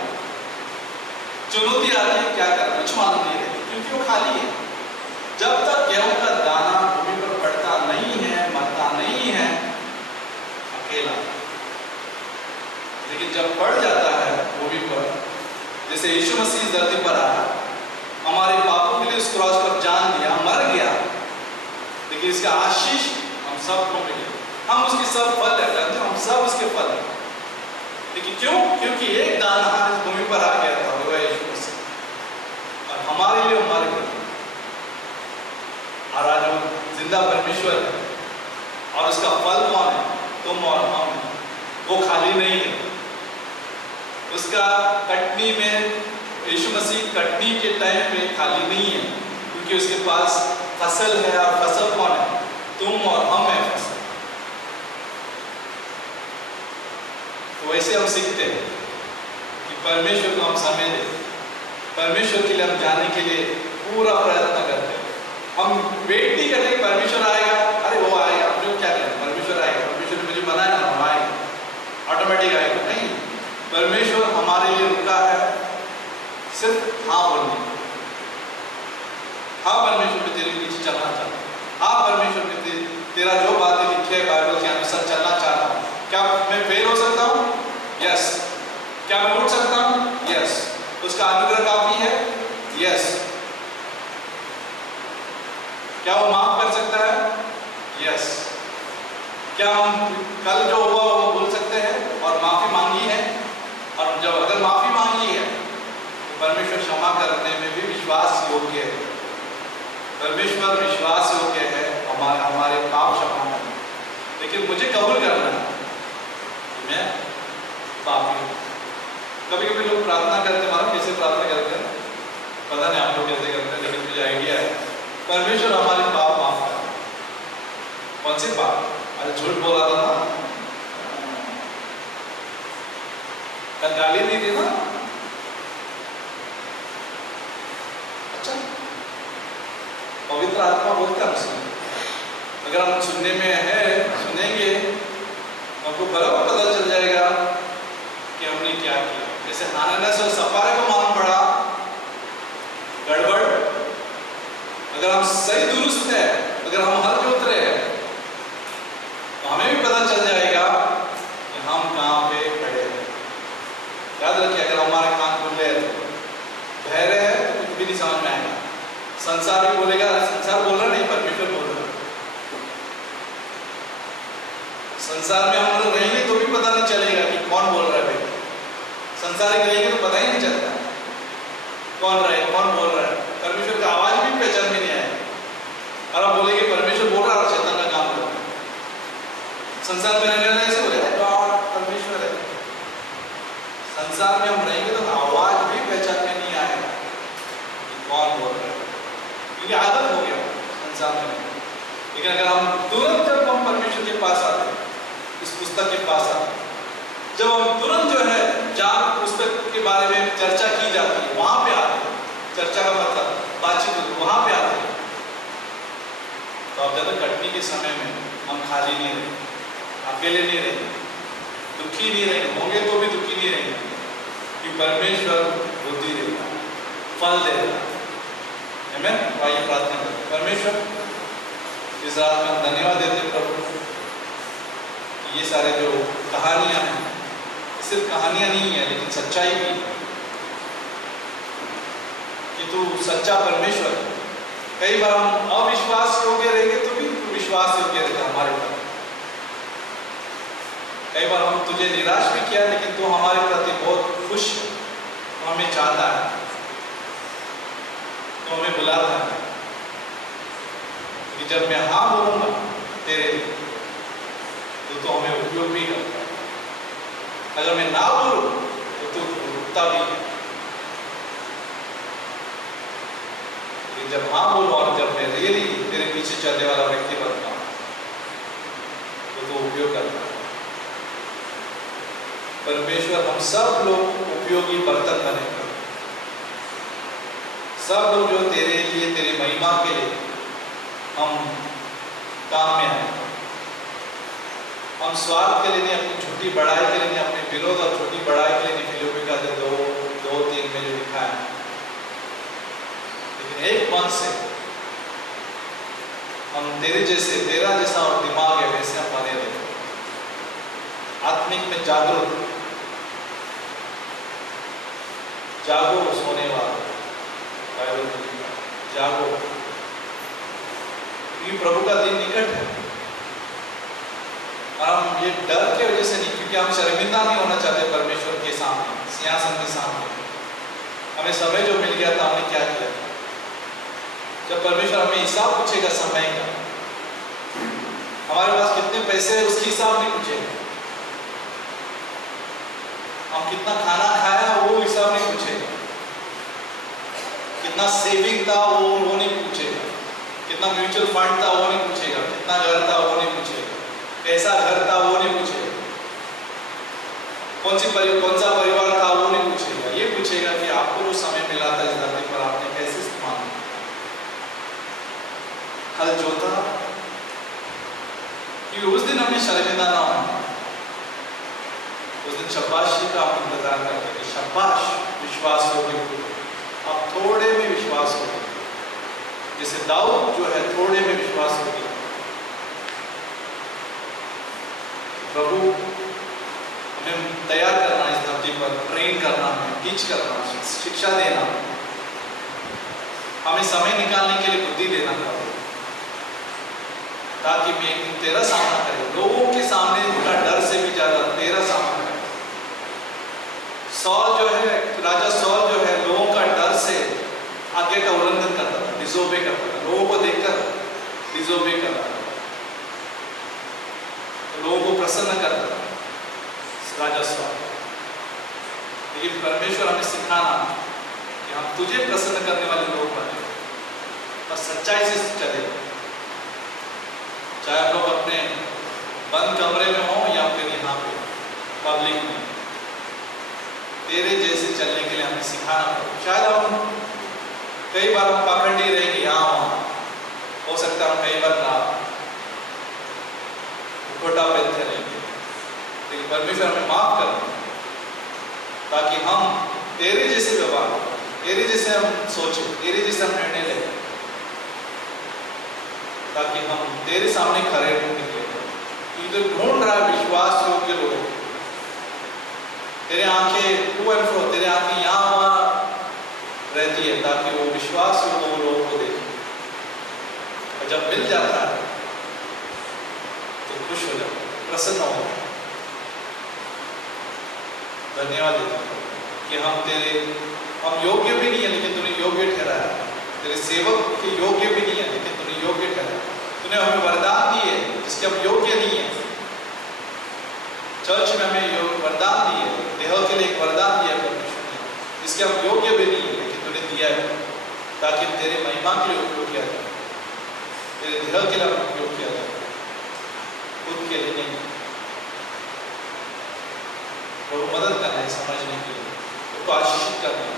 चुनौती आती है क्या करना, कुछ मालूम नहीं रहेगा, क्योंकि वो खाली है। जब तक गेहूं का दाना भूमि पर पड़ता नहीं है, मरता नहीं है, अकेला। लेकिन जब पड़ जाता है भूमि पर, जैसे यीशु मसीह धरती पर आया, हमारे पापों के लिए उस क्रॉस पर जान दिया, मर गया, लेकिन इसका आशीष हम सबको मिले, हम उसके सब फल है, हम सब उसके फल हैं। लेकिन क्यों? क्योंकि एक दाना इस भूमि पर आ गया था, वो है यीशु मसीह, और हमारे लिए मर कटनी के टाइम पे खाली नहीं है, क्योंकि उसके पास फसल है। और फसल कौन है? तुम और हम है फसल। तो वैसे हम सीखते हैं कि परमेश्वर को हम समय दें, परमेश्वर के लिए हम जाने के लिए पूरा प्रयत्न करते हैं। हम वेट नहीं करते परमेश्वर आएगा, अरे वो आएगा, जो क्या करें, परमेश्वर आएगा, परमेश्वर ने मुझे बनाया ना, हम आएगा, ऑटोमेटिक आएगा। नहीं, परमेश्वर हमारे लिए रुका है सिर्फ हाँ बोलने। हाँ परमेश्वर में तेरे पीछे चलना चाहता हूँ, हाँ परमेश्वर में तेरा जो बातें लिखी है बाइबल के अनुसार चलना चाहता हूँ। क्या मैं फेल हो सकता हूँ? यस। क्या मैं उठ सकता हूँ? यस। उसका अनुग्रह काफी है? यस। क्या वो माफ कर सकता है? यस। क्या हम कल जो हुआ वो बोल सकते हैं और माफी मांगी है? और जब अगर माफी मांगी है तो परमेश्वर क्षमा करने में भी विश्वास योग्य है। परमेश्वर विश्वास योग्य है हमारे पाप क्षमा करने। लेकिन मुझे कबूल करना है कि मैं पापी हूँ। कभी कभी लोग प्रार्थना करते हैं, मालूम कैसे प्रार्थना करते हैं? पता नहीं आप लोग कैसे करते हैं, लेकिन मुझे आइडिया है। परमेश्वर हमारे पाप माफ कर। कौन से पाप? अरे झूठ बोला था ना, कल गाली नहीं दी ना, अच्छा पवित्र आत्मा बोलता है उसमें। अगर हम सुनने में है, सुनेंगे हमको बराबर पता चल जाएगा कि हमने क्या किया। जैसे हानन्यास और सप्पारा को मालूम पड़ा गड़बड़, अगर हम सही दुरुस्त है, अगर हम हर जोत रहे हैं, तो हमें भी पता चल जाएगा कि हम कहाँ पे खड़े हैं। याद रखिए, अगर हमारे कान खुले हैं, बहरे हैं, तो कुछ भी नहीं समझ में आएगा। संसार भी बोलेगा, संसार बोल रहा नहीं, परमेश्वर बोल रहा। संसार में हम लोग रहेंगे तो भी पता नहीं चलेगा कि कौन बोल रहा है भाई। संसारिक रहेंगे तो पता ही नहीं चलता कौन रहे, कौन बोल रहा है। परमेश्वर का आवाज भी पहचान में नहीं आएगा। और आप बोलेंगे परमेश्वर बोल रहा है और शैतान का काम कर रहा है। संसार में रहने वाला ऐसे बोलेगा गॉड परमेश्वर है। संसार में हम रहेंगे तो आवाज भी पहचान में नहीं आएगा कि कौन बोल रहा है, क्योंकि आदत हो गया संसार में। लेकिन अगर हम तुरंत जब हम परमेश्वर के पास आते हैं, इस पुस्तक के पास आते हैं, जब हम तुरंत जो है जहाँ पुस्तक के बारे में चर्चा की जाती है वहां पे आते हैं, चर्चा का मतलब बातचीत वहां पे आते हैं, तो अब ज्यादा कटनी के समय में हम खाली नहीं रहेंगे, अकेले नहीं रहेंगे, दुखी नहीं रहेंगे, होंगे तो भी दुखी नहीं रहेंगे, कि परमेश्वर बुद्धि देगा, फल देगा। आमीन। आइए प्रार्थना करें। परमेश्वर, इस रात में हम धन्यवाद देते हैं प्रभु, ये सारे जो कहानियां हैं, सिर्फ कहानियां नहीं है लेकिन सच्चाई भी है कि तू सच्चा परमेश्वर। कई बार हम अविश्वास योग्य रहेंगे तो भी तू विश्वास योग्य रहता हमारे पर। कई बार हम तुझे निराश भी किया लेकिन तू हमारे प्रति बहुत खुश है, तो हमें चाहता है, तो हमें बुलाता है कि जब मैं हाँ बोलूंगा तेरे तो हमें उपयोग भी करता है, अगर मैं ना बोलूं तो तू रुकता भी है। लेकिन जब हाँ बोलो और जब मैं रियली तेरे पीछे चलने वाला व्यक्ति बनता हूं तो तू उपयोग करता है। परमेश्वर, हम सब लोग उपयोगी बर्तन बनेंगे, सब लोग जो तेरे लिए, तेरी महिमा के लिए हम काम में आए। हम स्वार्थ के लिए नहीं, अपनी झूठी बड़ाई के लिए नहीं, अपने विरोध और झूठी बड़ाई के लिए नहीं। फिलिप्पी का 2:3 में जो लिखा है, लेकिन एक मन से हम तेरे जैसे, तेरा जैसा और दिमाग है वैसे हम बने रहे, आत्मिक में जागरूक, जागो सोने वाला, बाइबल में लिखा, जागो, क्योंकि प्रभु का दिन निकट है। और हम ये डर के वजह से नहीं, क्योंकि हम शर्मिंदा नहीं होना चाहते परमेश्वर के सामने, सिंहासन के सामने। हमें समय जो मिल गया था, हमने क्या किया? जब परमेश्वर हमें हिसाब पूछेगा समय का, हमारे पास कितने पैसे है उसकी हिसाब नहीं पूछेगा, हम कितना खाना खाया वो हिसाब नहीं पूछेगा, कितना सेविंग था वो नहीं पूछेगा, कितना म्यूचुअल फंड था वो नहीं पूछेगा, कितना घर था वो नहीं पूछेगा, कैसा घर था वो नहीं पूछेगा, कौन सा परिवार था वो नहीं पूछेगा। ये पूछेगा कि आपको जो समय मिला था इस धरती पर आपने कैसे इस्तेमाल किया। हल जोता कि उस दिन हमें शर्मिंदा ना हो, उस दिन शाबाशी का आप इंतजार करते कि शाबाश विश्वास हो गए, आप थोड़े में विश्वास हो गए, जैसे दाऊद जो है थोड़े में विश्वास हो गया। प्रभु हमें तैयार करना, इस धरती पर ट्रेन करना, हमें टीच करना, शिक्षा देना, हमें समय निकालने के लिए बुद्धि देना प्रभु, ताकि मैं तेरा सामना करें, लोगों के सामने उनका डर से भी ज्यादा तेरा सामना करें। सौल जो है, राजा सौल जो है, लोगों का डर से आज्ञा का उल्लंघन करता था, डिसोबे करता था, लोगों को देखकर डिसोबे करता था, तो लोगों को प्रसन्न करता था राजा सौल। लेकिन परमेश्वर हमें सिखाना कि हम तुझे प्रसन्न करने वाले लोग बने और सच्चाई से चले, चाहे हम लोग अपने बंद कमरे में हो या फिर यहाँ पे पब्लिक में, तेरे जैसे चलने के लिए हमें सिखाना पड़ेगा। शायद हम कई बार हम पाखंडी रहेंगे, यहाँ हो सकता है हम कई बार खोटा पहनते रहेंगे, लेकिन परमेश्वर हमें माफ कर दे, ताकि हम तेरे जैसे व्यवहार, तेरे जैसे हम सोचें, तेरे जैसे हम निर्णय लें, ताकि हम तेरे सामने खड़े निकले। तू तो ढूंढ रहा है विश्वास योग्य लोग, तेरे आंखें टू एंड फ्रो, तेरे आंखें यहाँ वहाँ रहती है, ताकि वो विश्वास योग्य वो लोगों को देखे, और जब मिल जाता है तो खुश हो जाता है, प्रसन्न हो जाता है। धन्यवाद देता हूँ कि हम योग्य भी नहीं है, लेकिन तूने योग्य ठहराया, तेरे सेवक के योग्य भी नहीं है, लेकिन तूने योग्य ठहराया। तूने हमें वरदान दिए जिसके हम योग्य नहीं है, चर्च में हमें वरदान दिए, देह के लिए एक वरदान दिया परमेश्वर ने, जिसके हम योग्य भी नहीं है, लेकिन तूने दिया है, ताकि तेरे महिमा के लिए उपयोग किया जाए, तेरे देह के लिए उपयोग किया जाए, खुद के लिए नहीं। और मदद करना है समझने के लिए, उसको आशीषित करना है।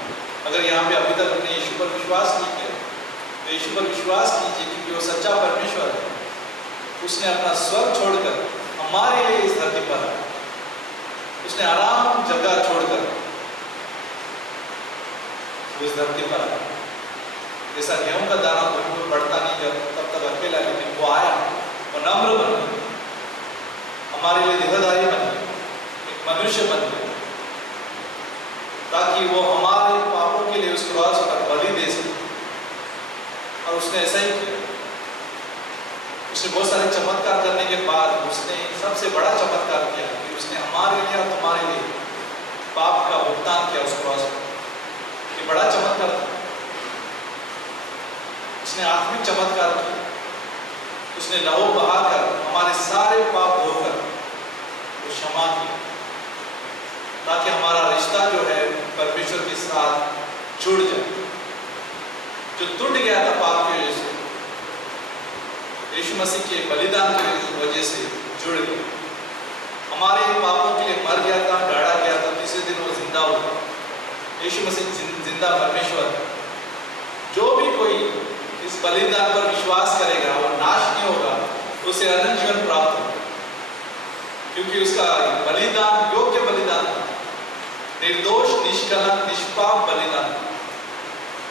अगर यहाँ पे अभी तक हमने यीशु पर विश्वास नहीं किया, तो यीशु पर विश्वास कीजिए, क्योंकि वो सच्चा परमेश्वर है। उसने अपना स्वर्ग छोड़कर हमारे लिए इस धरती पर आया, उसने आराम जगह छोड़कर इस धरती पर आया। जैसा गेहूं का दाना भूमि में बढ़ता नहीं जब तब तक अकेला, लेकिन वो आया और नम्र बन गया, हमारे लिए देहधारी बन गया, एक मनुष्य बन गया, ताकि वो हमारे पापों के लिए उस क्रॉस पर बलि दे सके। और उसने ऐसा ही किया। उसने बहुत सारे चमत्कार करने के बाद उसने सबसे बड़ा चमत्कार किया कि उसने हमारे लिए और तुम्हारे लिए पाप का भुगतान किया उस क्रॉस पर। ये बड़ा चमत्कार था। उसने आत्मिक चमत्कार किया, उसने लहू बहाकर हमारे सारे पाप धोकर वो क्षमा किया, ताकि हमारा रिश्ता जो है परमेश्वर के साथ जुड़ जाए, जो टूट गया था पाप की वजह से, यीशु मसीह के बलिदान की वजह से जुड़ गया। हमारे पापों के लिए मर गया था, गाड़ा गया था, तीसरे दिन वो जिंदा हो गया। यीशु मसीह जिंदा परमेश्वर है। जो भी कोई इस बलिदान पर विश्वास करेगा वो नाश नहीं होगा, उसे अनंत जीवन प्राप्त होगा, क्योंकि उसका बलिदान योग्य बलिदान था, निर्दोष निष्कलंक निष्पाप बलिदान,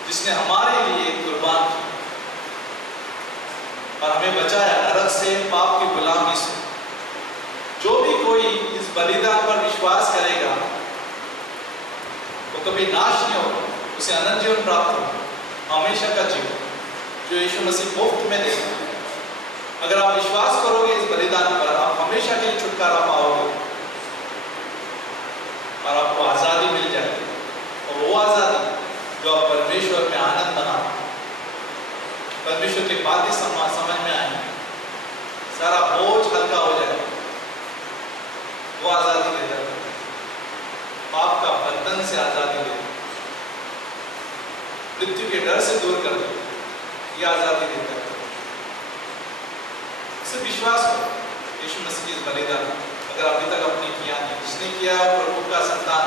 जिसने हमारे लिए कुर्बान किया और हमें बचाया नरक से, पाप की गुलामी से। जो भी कोई इस बलिदान पर विश्वास करेगा वो कभी नाश नहीं होगा, उसे अनंत जीवन प्राप्त होगा, हमेशा का जीवन जो यीशु मसीह मुफ्त में देगा। अगर आप विश्वास करोगे इस बलिदान पर, आप हमेशा के लिए छुटकारा पाओगे और आपको आजादी मिल जाएगी। और वो आजादी जो आप परमेश्वर में आनंद बना, परमेश्वर की बातें समझ में आएंगी, सारा बोझ हल्का हो जाएगा, वो आजादी देता है, पाप का बंधन से आजादी देता है। मृत्यु के डर से दूर कर दे, ये आजादी देता है। इसे विश्वास करो यीशु मसीह के बलिदान, अगर अभी तक अपने किया नहीं, जिसने किया प्रभु का संतान,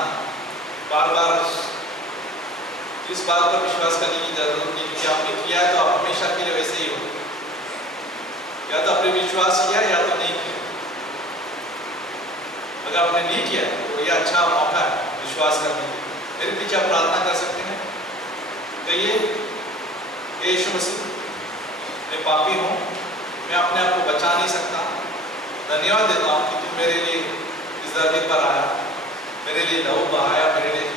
बार बार इस बात पर विश्वास करने की जरूरत नहीं कि आपने किया है तो आप हमेशा के लिए वैसे ही हो, या तो आपने विश्वास किया या तो नहीं किया। अगर आपने नहीं किया तो ये अच्छा मौका है विश्वास करने के लिए। मेरे पीछे आप प्रार्थना कर सकते हैं, कहिए यीशु मसीह मैं पापी हूँ, मैं अपने आप को बचा नहीं सकता, धन्यवाद देता हूँ कि तुम मेरे लिए इस धरती पर आया, मेरे लिए लहू बहाया, मेरे लिए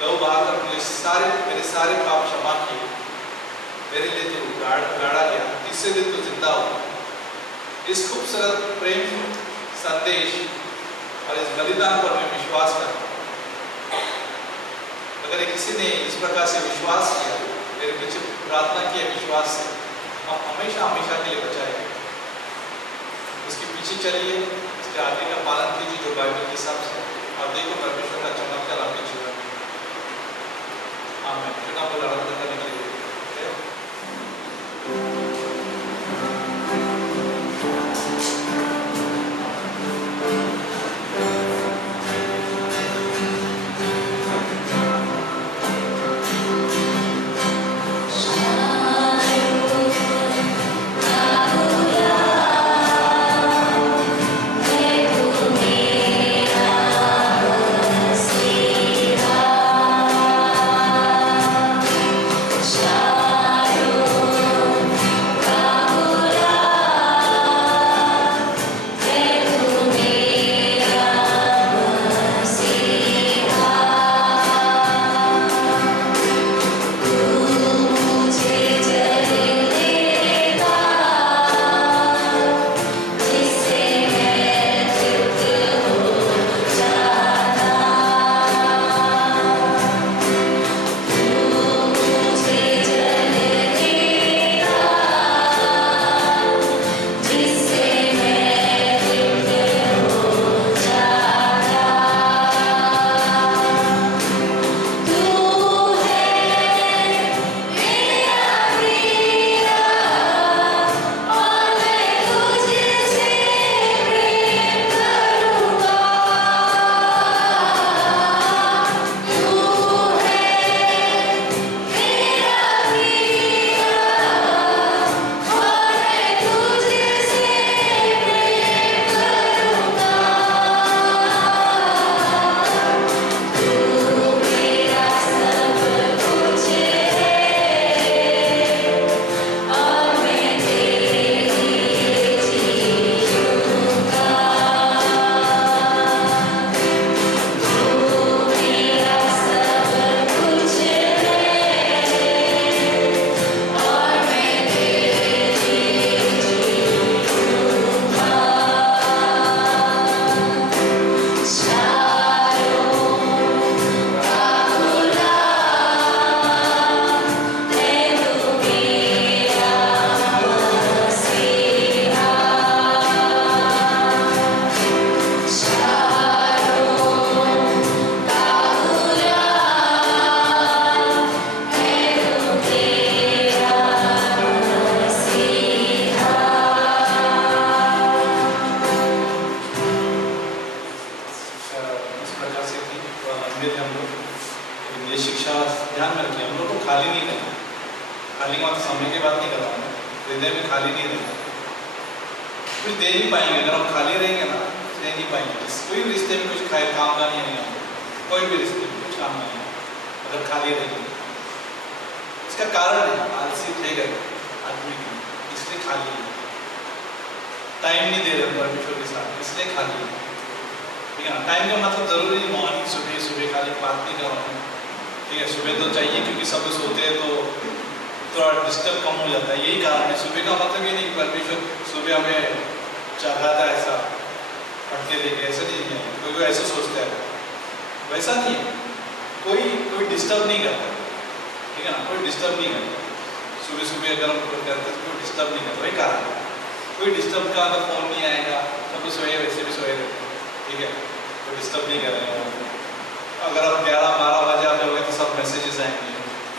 लहू बहाकर मेरे सारे पाप क्षमा किए, मेरे लिए तो गाड़ा गया, तीसरे दिन तो जिंदा हुआ। इस खूबसूरत प्रेम संदेश और इस बलिदान पर मैं विश्वास करता हूँ। अगर किसी ने इस प्रकार से विश्वास किया, मेरे पीछे प्रार्थना किया विश्वास से, आप हमेशा हमेशा के लिए बचाएंगे। उसके पीछे चलिए, उसके आगे का पालन कीजिए जो बाइबल के हिसाब से, आप देखो परमेश्वर का चमत्कार आपके जीवन में। आमीन। चुनाव को आराधना करने के लिए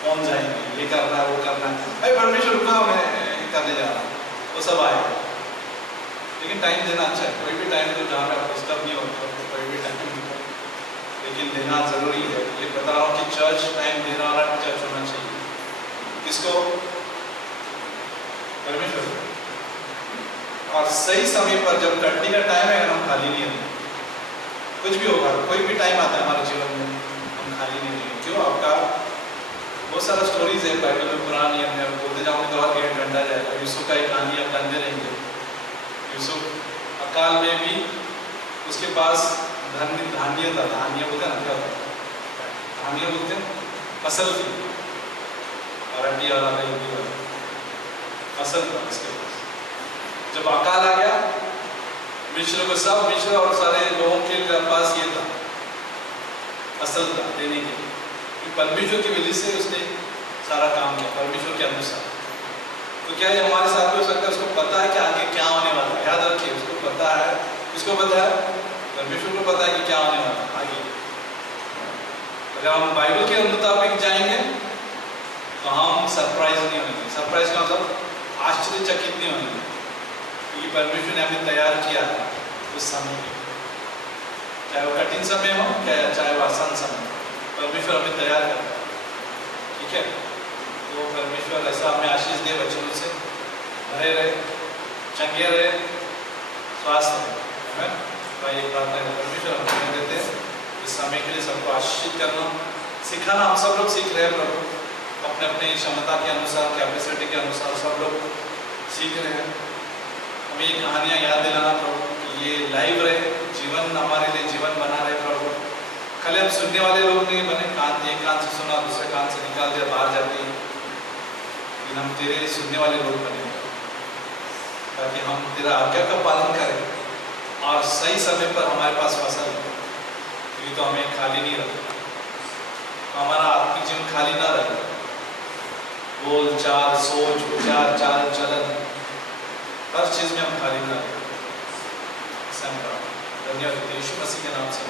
कौन जाएंगे, ये करना है वो करना है, भाई परमेश्वर रुका मैं करने जा रहा हूँ, वो सब आएगा। लेकिन टाइम देना अच्छा है, कोई भी टाइम तो जहाँ पे आप डिस्टर्ब नहीं होता, कोई भी टाइम लेकिन देना जरूरी है। ये बता रहा हूँ कि चर्च टाइम देने वाला चर्च होना चाहिए। किसको? परमेश्वर। और सही समय पर जब कटनी का टाइम है हम खाली नहीं रहेंगे। कुछ भी होगा, कोई भी टाइम आता है हमारे जीवन में हम खाली नहीं रहेंगे। क्यों? आपका बहुत सारा स्टोरीज है बाइबल में, पुरानी है, मैं बोलते जाऊँगी तो और 1 घंटा जाएगा। यूसुफ का एक कहानी आप जानते रहेंगे। यूसुफ अकाल में भी उसके पास धान्य था, धान्य बोलते हैं ना, क्या होता है धान्य बोलते हैं, फसल थी, अरंडी वाला नहीं वाला फसल था उसके पास। जब अकाल आ गया, मिस्र को सब मिस्र और सारे लोगों के पास ये था, फसल था देने के लिए। परमेश्वर की वजह से उसने सारा काम किया परमेश्वर के अनुसार। तो क्या ये हमारे साथ भी हो सकता है? उसको पता है कि आगे क्या होने वाला है, याद रखिए, उसको पता है। किसको पता है? परमेश्वर को पता है कि क्या होने वाला है आगे। अगर हम बाइबल के मुताबिक जाएंगे तो हम सरप्राइज नहीं होंगे। सरप्राइज का मतलब आश्चर्यचकित नहीं होंगे, क्योंकि परमेश्वर ने हमें तैयार किया है उस समय में, चाहे वो कठिन समय हो चाहे वो आसान समय, परमेश्वर हमें तैयार करता है। ठीक है, तो परमेश्वर ऐसा हमें आशीष दे, वचनों से भरे रहे, चंगे रहे, स्वास्थ्य रहे। भाई एक बात है, परमेश्वर हमें देते हैं इस समय के लिए सबको आशीषित करना, सिखाना। हम सब लोग सीख रहे हैं प्रभु, अपने अपने क्षमता के अनुसार, कैपेसिटी के अनुसार सब लोग सीख रहे हैं। हमें ये कहानियाँ याद दिलाना प्रभु कि ये लाइव रहे, जीवन हमारे लिए जीवन बना रहे प्रभु। खाली हम सुनने वाले लोग नहीं बने, एक कान से सुना दूसरे कान से निकाल दिया बाहर जाती है, लेकिन हम तेरे लिए सुनने वाले लोग बने, ताकि हम तेरा आज्ञा का पालन करें और सही समय पर हमारे पास फसल हो। ये तो हमें खाली नहीं रखा, हमारा आत्मिक जीवन खाली ना रहे। बोल चाल, सोच, विचार, चाल चलन, हर चीज में हम खाली ना रहे। धन्यवाद, यीशु मसीह के नाम से।